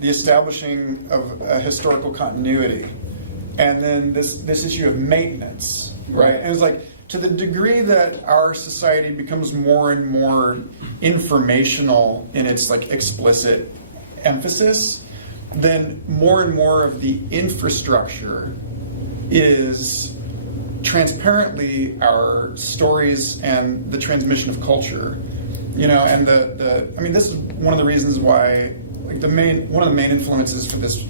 the establishing of a historical continuity, and then this issue of maintenance, right? And it's like, to the degree that our society becomes more and more informational in its like explicit emphasis, then more and more of the infrastructure is transparently our stories and the transmission of culture, you know. And I mean, this is one of the reasons why, like, one of the main influences for this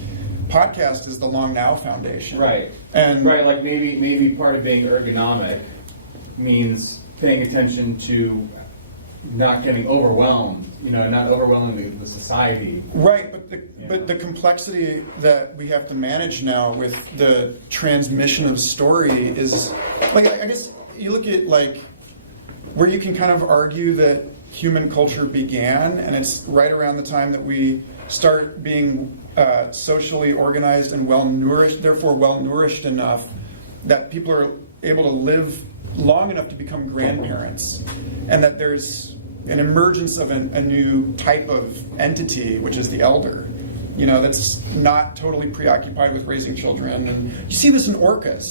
podcast is the Long Now Foundation, Right. And right, like maybe part of being ergonomic means paying attention to not getting overwhelmed, you know, not overwhelming the society. Right, but the complexity that we have to manage now with the transmission of story is, like, I guess you look at, like, where you can kind of argue that human culture began, and it's right around the time that we start being socially organized and well-nourished, therefore well-nourished enough that people are able to live long enough to become grandparents, and that there's an emergence of a new type of entity, which is the elder, you know, that's not totally preoccupied with raising children. And you see this in orcas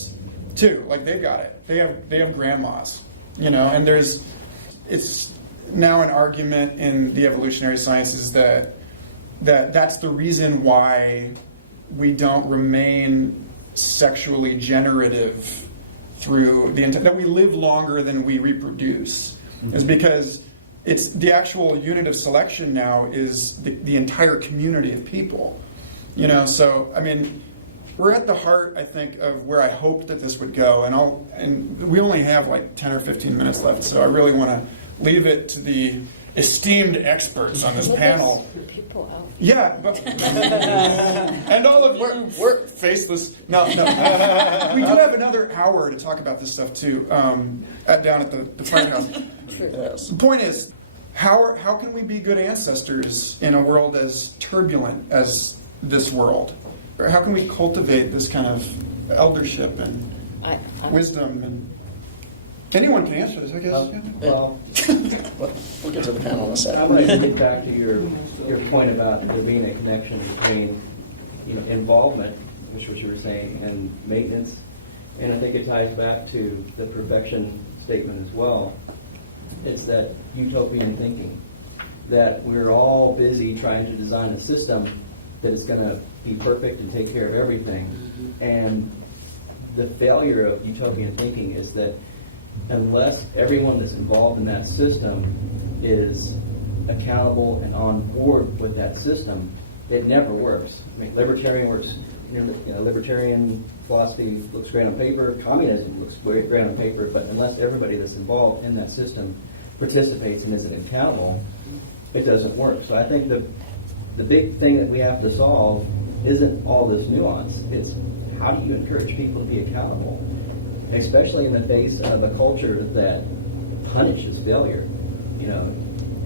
too. Like, they've got it. They have grandmas, you know. And it's now an argument in the evolutionary sciences that's the reason why we don't remain sexually generative through that we live longer than we reproduce, is because it's the actual unit of selection now is the entire community of people, you know. So I mean, we're at the heart, I think, of where I hoped that this would go, and we only have like 10 or 15 minutes left, so I really want to leave it to the esteemed experts on this panel. Yeah, but and all of we're faceless. No. We do have another hour to talk about this stuff too, down at the firehouse. The point is, how can we be good ancestors in a world as turbulent as this world? Or how can we cultivate this kind of eldership and wisdom? And Anyone can answer this, I guess. Well, we'll get to the panel in a I'd second. like to get back to your point about there being a connection between involvement, which was what you were saying, and maintenance. And I think it ties back to the perfection statement as well. It's that utopian thinking, that we're all busy trying to design a system that is going to be perfect and take care of everything. And the failure of utopian thinking is that unless everyone that's involved in that system is accountable and on board with that system, it never works. I mean, libertarian works. Libertarian philosophy looks great on paper. Communism looks great on paper, but unless everybody that's involved in that system participates and isn't accountable, it doesn't work. So I think the big thing that we have to solve isn't all this nuance. It's how do you encourage people to be accountable, especially in the face of a culture that punishes failure.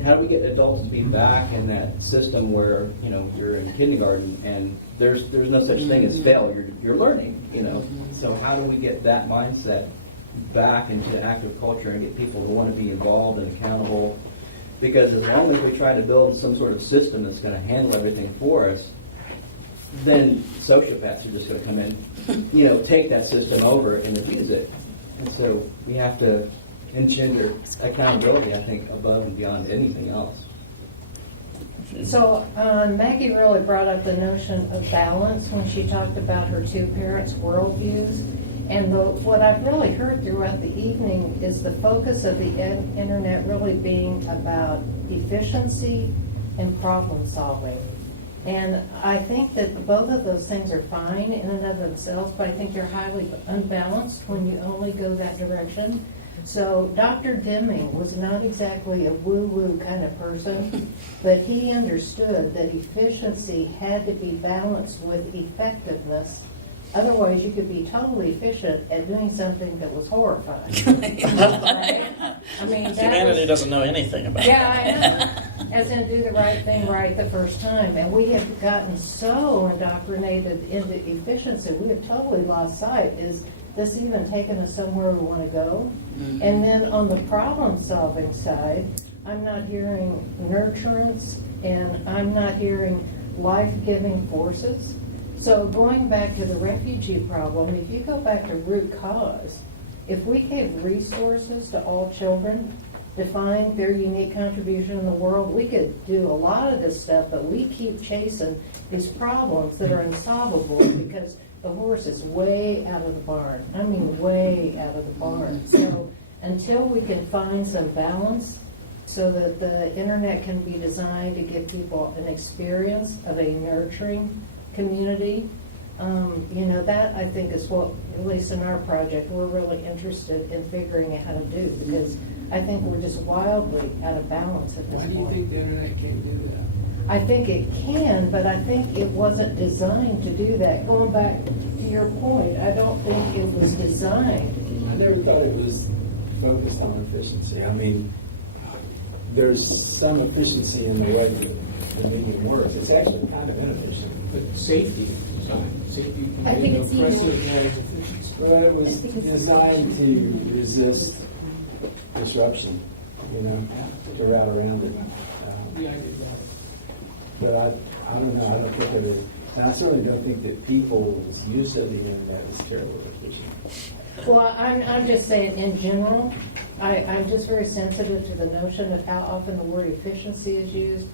How do we get adults to be back in that system where you're in kindergarten and there's no such thing as fail. You're learning. So how do we get that mindset back into active culture and get people to want to be involved and accountable? Because as long as we try to build some sort of system that's going to handle everything for us, then sociopaths are just going to come in, take that system over and abuse it. And so we have to engender accountability, I think, above and beyond anything else. So Maggie really brought up the notion of balance when she talked about her two parents' worldviews. And what I've really heard throughout the evening is the focus of the internet really being about efficiency and problem solving. And I think that both of those things are fine in and of themselves, but I think they're highly unbalanced when you only go that direction. So Dr. Deming was not exactly a woo-woo kind of person, but he understood that efficiency had to be balanced with effectiveness. Otherwise, you could be totally efficient at doing something that was horrifying. Right? I mean, Humanity doesn't know anything about yeah, I know. As in do the right thing right the first time. And we have gotten so indoctrinated into efficiency, we have totally lost sight. Is this even taking us somewhere we want to go? Mm-hmm. And then on the problem-solving side, I'm not hearing nurturance, and I'm not hearing life-giving forces. So going back to the refugee problem, if you go back to root cause, if we gave resources to all children to find their unique contribution in the world, we could do a lot of this stuff, but we keep chasing these problems that are unsolvable because the horse is way out of the barn. I mean, way out of the barn. So until we can find some balance so that the internet can be designed to give people an experience of a nurturing community, that I think is what, at least in our project, we're really interested in figuring out how to do, because I think we're just wildly out of balance at this point. Why do you think the internet can't do that? I think it can, but I think it wasn't designed to do that. Going back to your point, I don't think it was designed. I never thought it was focused on efficiency. I mean, there's some efficiency in the way that the medium works. It's actually kind of inefficient. But safety design. Safety can I be think an it's oppressive managed efficiency. Well, it was designed to resist disruption, to route around it. But I don't know. I don't think it is. And I certainly don't think that people's use of the internet is terribly efficient. Well, I'm just saying in general, I'm just very sensitive to the notion of how often the word efficiency is used,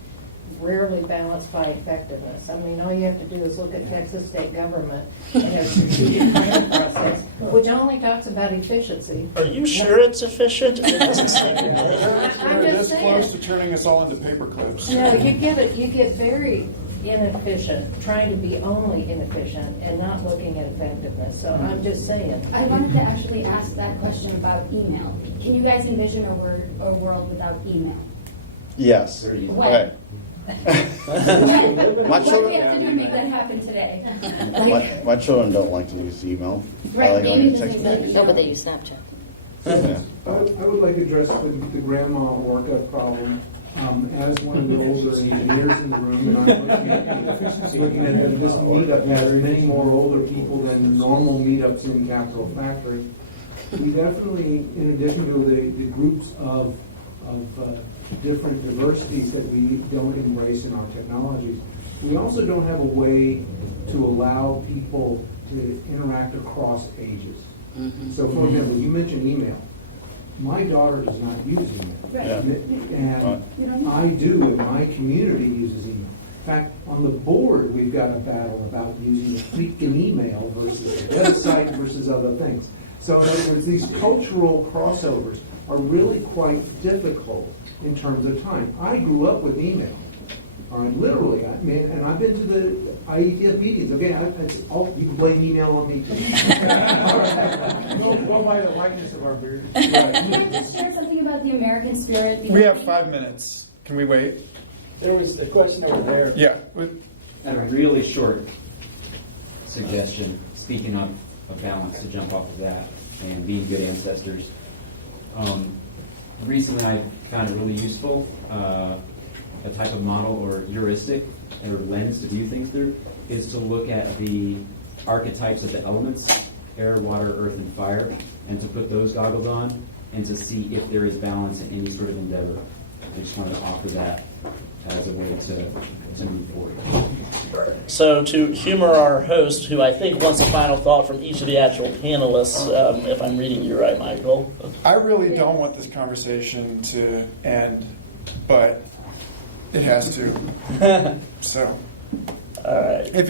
rarely balanced by effectiveness. I mean, all you have to do is look at Texas state government and their strategic planning process, which only talks about efficiency. Are you sure it's efficient? It doesn't seem to be. I'm We're just this close saying. to turning us all into paper clips. No, you get very inefficient, trying to be only inefficient and not looking at effectiveness. So I'm just saying. I wanted to actually ask that question about email. Can you guys envision a world without email? Yes. When? Okay. When? My What do we have to do to children, make that happen today? my children don't like to use email. Right, I like Amy to doesn't text like back. No, but they use Snapchat. Yeah. I would like to address the grandma Orca problem. As one of the older engineers in the room, and I'm looking at this meetup has many more older people than normal meetups in Capital Factory. we definitely, in addition to the groups of different diversities that we don't embrace in our technologies, we also don't have a way to allow people to interact across ages. So, for example, you mentioned email. My daughter does not use email. Yeah. And I do, and my community uses email. In fact, on the board, we've got a battle about using a freaking email versus a website versus other things. So in other words, these cultural crossovers are really quite difficult in terms of time. I grew up with email. All right, literally, I mean, and I've been to the IETF meetings. Okay, you can blame email on me too. All right. Go by the likeness of our beard. Can I just share something about the American spirit? We have 5 minutes. Can we wait? There was a question over there. Yeah. And a really short suggestion, speaking of balance, to jump off of that and being good ancestors. Recently I found it really useful, a type of model or heuristic or lens to view things through is to look at the archetypes of the elements, air, water, earth, and fire, and to put those goggles on and to see if there is balance in any sort of endeavor. I just wanted to offer that as a way to move forward. So to humor our host, who I think wants a final thought from each of the actual panelists, if I'm reading you right, Michael. I really don't want this conversation to end, but it has to. So, all right. If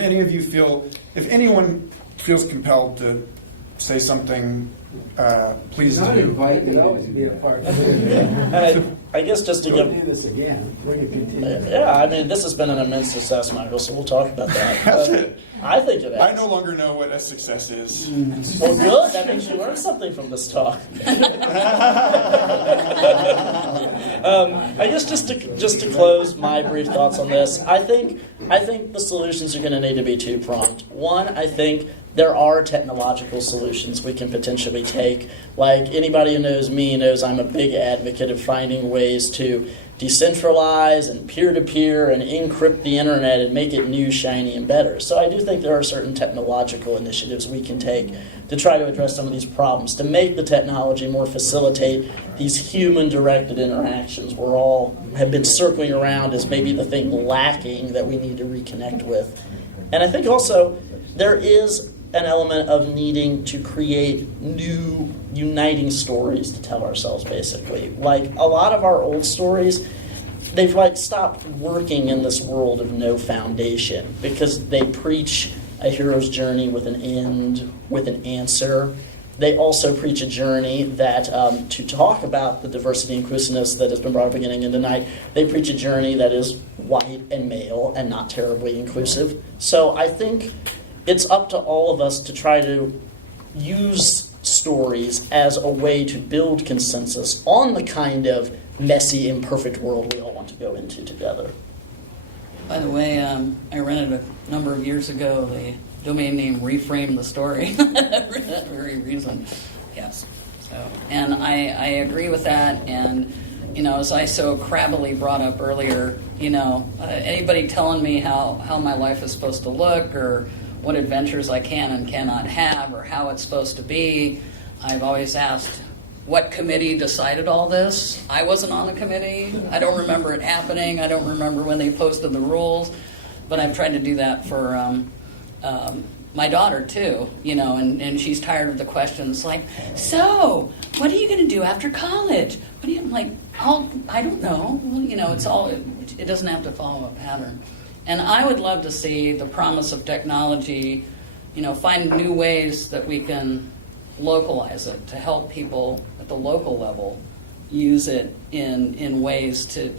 anyone feels compelled to say something, please Not do. invite me to be a part of it. I guess just to Don't give... do this again. We're going to continue. Yeah, I mean, this has been an immense success, Michael, so we'll talk about that. Has it? I think it is. I no longer know what a success is. Well, good. That means you learned something from this talk. I guess just to close my brief thoughts on this, I think the solutions are going to need to be two-pronged. One, I think there are technological solutions we can potentially take. Like anybody who knows me knows I'm a big advocate of finding ways to decentralize and peer-to-peer and encrypt the internet and make it new, shiny, and better. So I do think there are certain technological initiatives we can take to try to address some of these problems, to make the technology more facilitate these human-directed interactions we're all have been circling around as maybe the thing lacking that we need to reconnect with. And I think also there is an element of needing to create new uniting stories to tell ourselves, basically. Like a lot of our old stories, they've stopped working in this world of no foundation because they preach a hero's journey with an end, with an answer. They also preach a journey that, to talk about the diversity and inclusiveness that has been brought up beginning and tonight, they preach a journey that is white and male and not terribly inclusive. So I think it's up to all of us to try to use stories as a way to build consensus on the kind of messy, imperfect world we all want to go into together. By the way, I rented a number of years ago the domain name Reframe the Story for that very reason. Yes. So, and I agree with that. And as I so crabbily brought up earlier, anybody telling me how my life is supposed to look or what adventures I can and cannot have or how it's supposed to be, I've always asked, what committee decided all this? I wasn't on the committee. I don't remember it happening. I don't remember when they posted the rules. But I've tried to do that for my daughter, too, and she's tired of the questions like, so, what are you going to do after college? I'm like, I don't know. Well, it's all, it doesn't have to follow a pattern. And I would love to see the promise of technology, find new ways that we can localize it to help people at the local level use it in ways to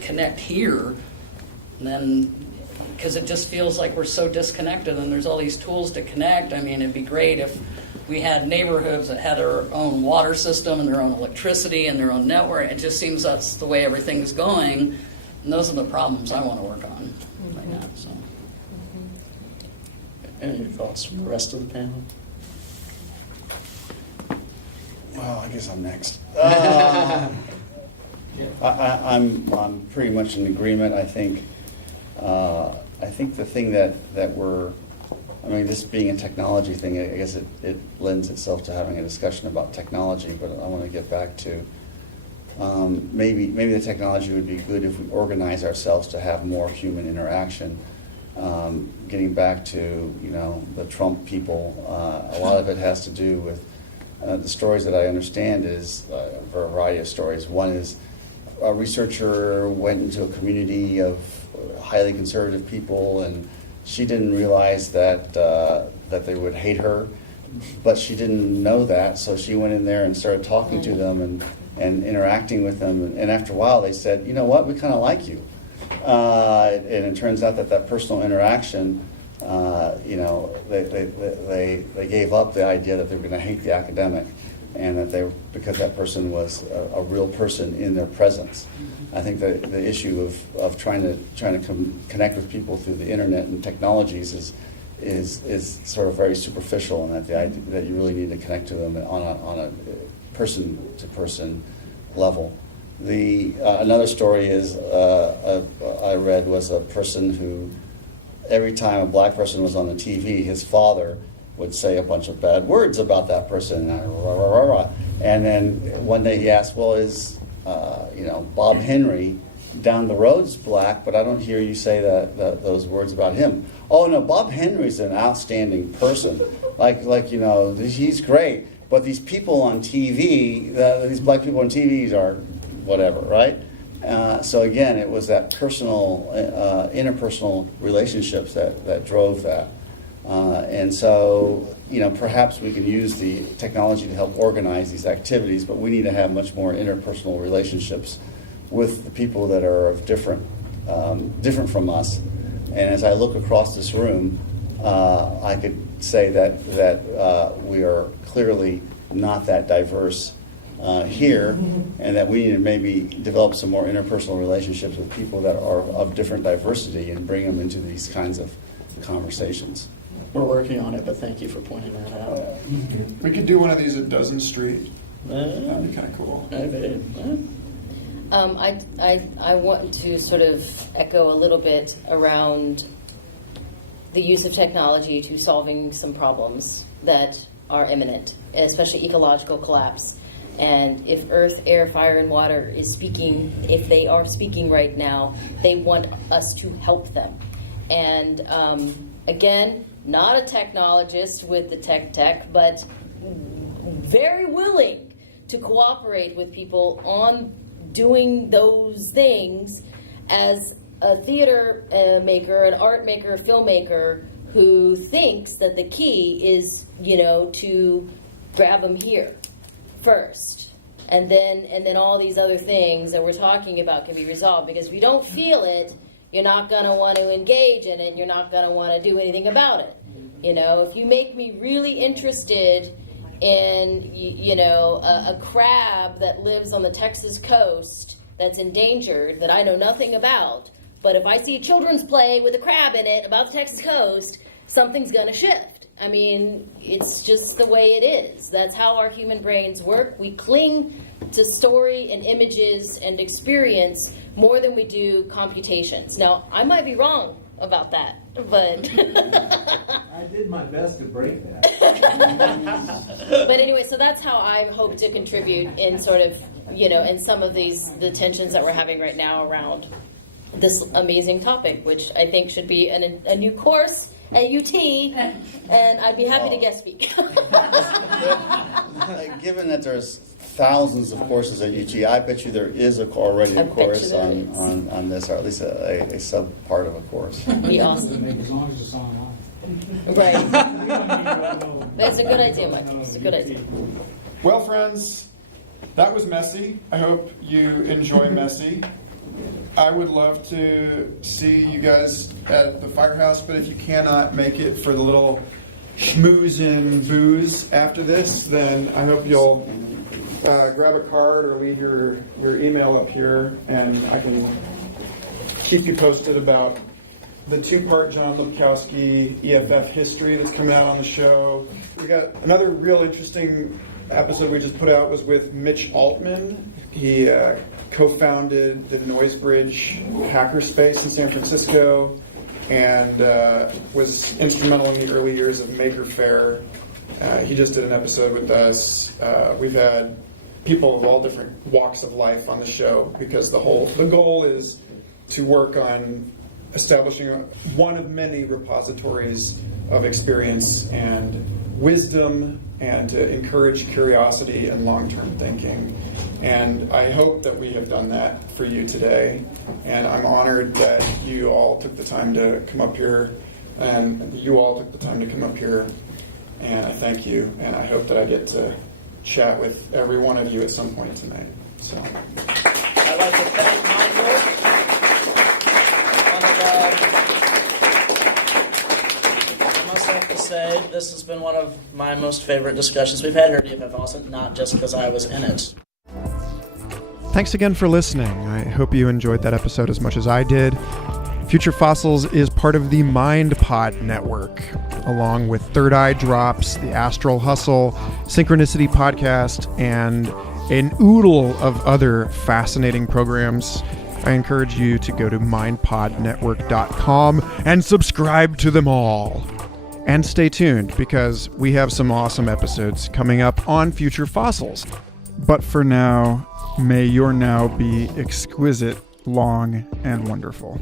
connect here. And then, because it just feels like we're so disconnected and there's all these tools to connect. I mean, it'd be great if we had neighborhoods that had their own water system and their own electricity and their own network. It just seems that's the way everything's going. And those are the problems I want to work on right now. So. Any thoughts from the rest of the panel? Well, I guess I'm next. I'm pretty much in agreement. I think the thing that we're I mean, this being a technology thing, I guess it lends itself to having a discussion about technology, but I want to get back to maybe the technology would be good if we organize ourselves to have more human interaction. Getting back to, the Trump people, a lot of it has to do with the stories that I understand is a variety of stories. One is a researcher went into a community of highly conservative people, and she didn't realize that they would hate her, but she didn't know that, so she went in there and started talking to them and interacting with them. And after a while, they said, "You know what? We kind of like you." And it turns out that personal interaction, they gave up the idea that they were going to hate the academic, and that because that person was a real person in their presence. I think the issue of trying to connect with people through the internet and technologies is sort of very superficial, and that the idea that you really need to connect to them on a person to person level. Another story is I read was a person who, every time a black person was on the TV, his father would say a bunch of bad words about that person, and then one day he asked, "Well, is Bob Henry down the road's black, but I don't hear you say those words about him." "Oh no, Bob Henry's an outstanding person. He's great. But these people on TV, these black people on TV are whatever, right?" So again, it was that personal, interpersonal relationships that drove that. And so, perhaps we can use the technology to help organize these activities, but we need to have much more interpersonal relationships with the people that are of different from us. And as I look across this room, I could say that we are clearly not that diverse here, and that we need to maybe develop some more interpersonal relationships with people that are of different diversity and bring them into these kinds of conversations. We're working on it, but thank you for pointing that out. We could do one of these at Dozen Street. That'd be kind of cool. I want to sort of echo a little bit around the use of technology to solving some problems that are imminent, especially ecological collapse. And if earth, air, fire, and water is speaking, if they are speaking right now, they want us to help them. And again, not a technologist with the tech, but very willing to cooperate with people on doing those things as a theater maker, an art maker, a filmmaker who thinks that the key is, to grab them here first, and then all these other things that we're talking about can be resolved. Because if you don't feel it, you're not going to want to engage in it, and you're not going to want to do anything about it. If you make me really interested in, a crab that lives on the Texas coast that's endangered, that I know nothing about, but if I see a children's play with a crab in it about the Texas coast, something's going to shift. I mean, it's just the way it is. That's how our human brains work. We cling to story and images and experience more than we do computations. Now, I might be wrong about that, but I did my best to break that. But anyway, so that's how I hope to contribute in sort of, in some of the tensions that we're having right now around this amazing topic, which I think should be a new course at UT, and I'd be happy to guest speak. Given that there's thousands of courses at UT, I bet you there is already a course on this, or at least a sub part of a course. Be awesome. As long as it's on. Right. That's a good idea, Mike. It's a good idea. Well, friends, that was messy. I hope you enjoy messy. I would love to see you guys at the Firehouse, but if you cannot make it for the little schmooze and booze after this, then I hope you'll grab a card or leave your email up here, and I can keep you posted about the two-part John Lipkowski EFF history that's coming out on the show. We got another real interesting episode we just put out was with Mitch Altman. He co-founded the Noisebridge hackerspace in San Francisco. and was instrumental in the early years of Maker Faire. He just did an episode with us. We've had people of all different walks of life on the show because the goal is to work on establishing one of many repositories of experience and wisdom, and to encourage curiosity and long-term thinking. And I hope that we have done that for you today. And I'm honored that you all took the time to come up here, and and I thank you, and I hope that I get to chat with every one of you at some point tonight. So I'd like to thank Michael. I must have to say, this has been one of my most favorite discussions we've had here at EFF-Austin, not just because I was in it. thanks again for listening. I hope you enjoyed that episode as much as I did. Future Fossils is part of the MindPod network, along with Third Eye Drops, the Astral Hustle, Synchronicity Podcast, and an oodle of other fascinating programs. I encourage you to go to mindpodnetwork.com and subscribe to them all. And stay tuned, because we have some awesome episodes coming up on Future Fossils. But for now, may your now be exquisite, long, and wonderful.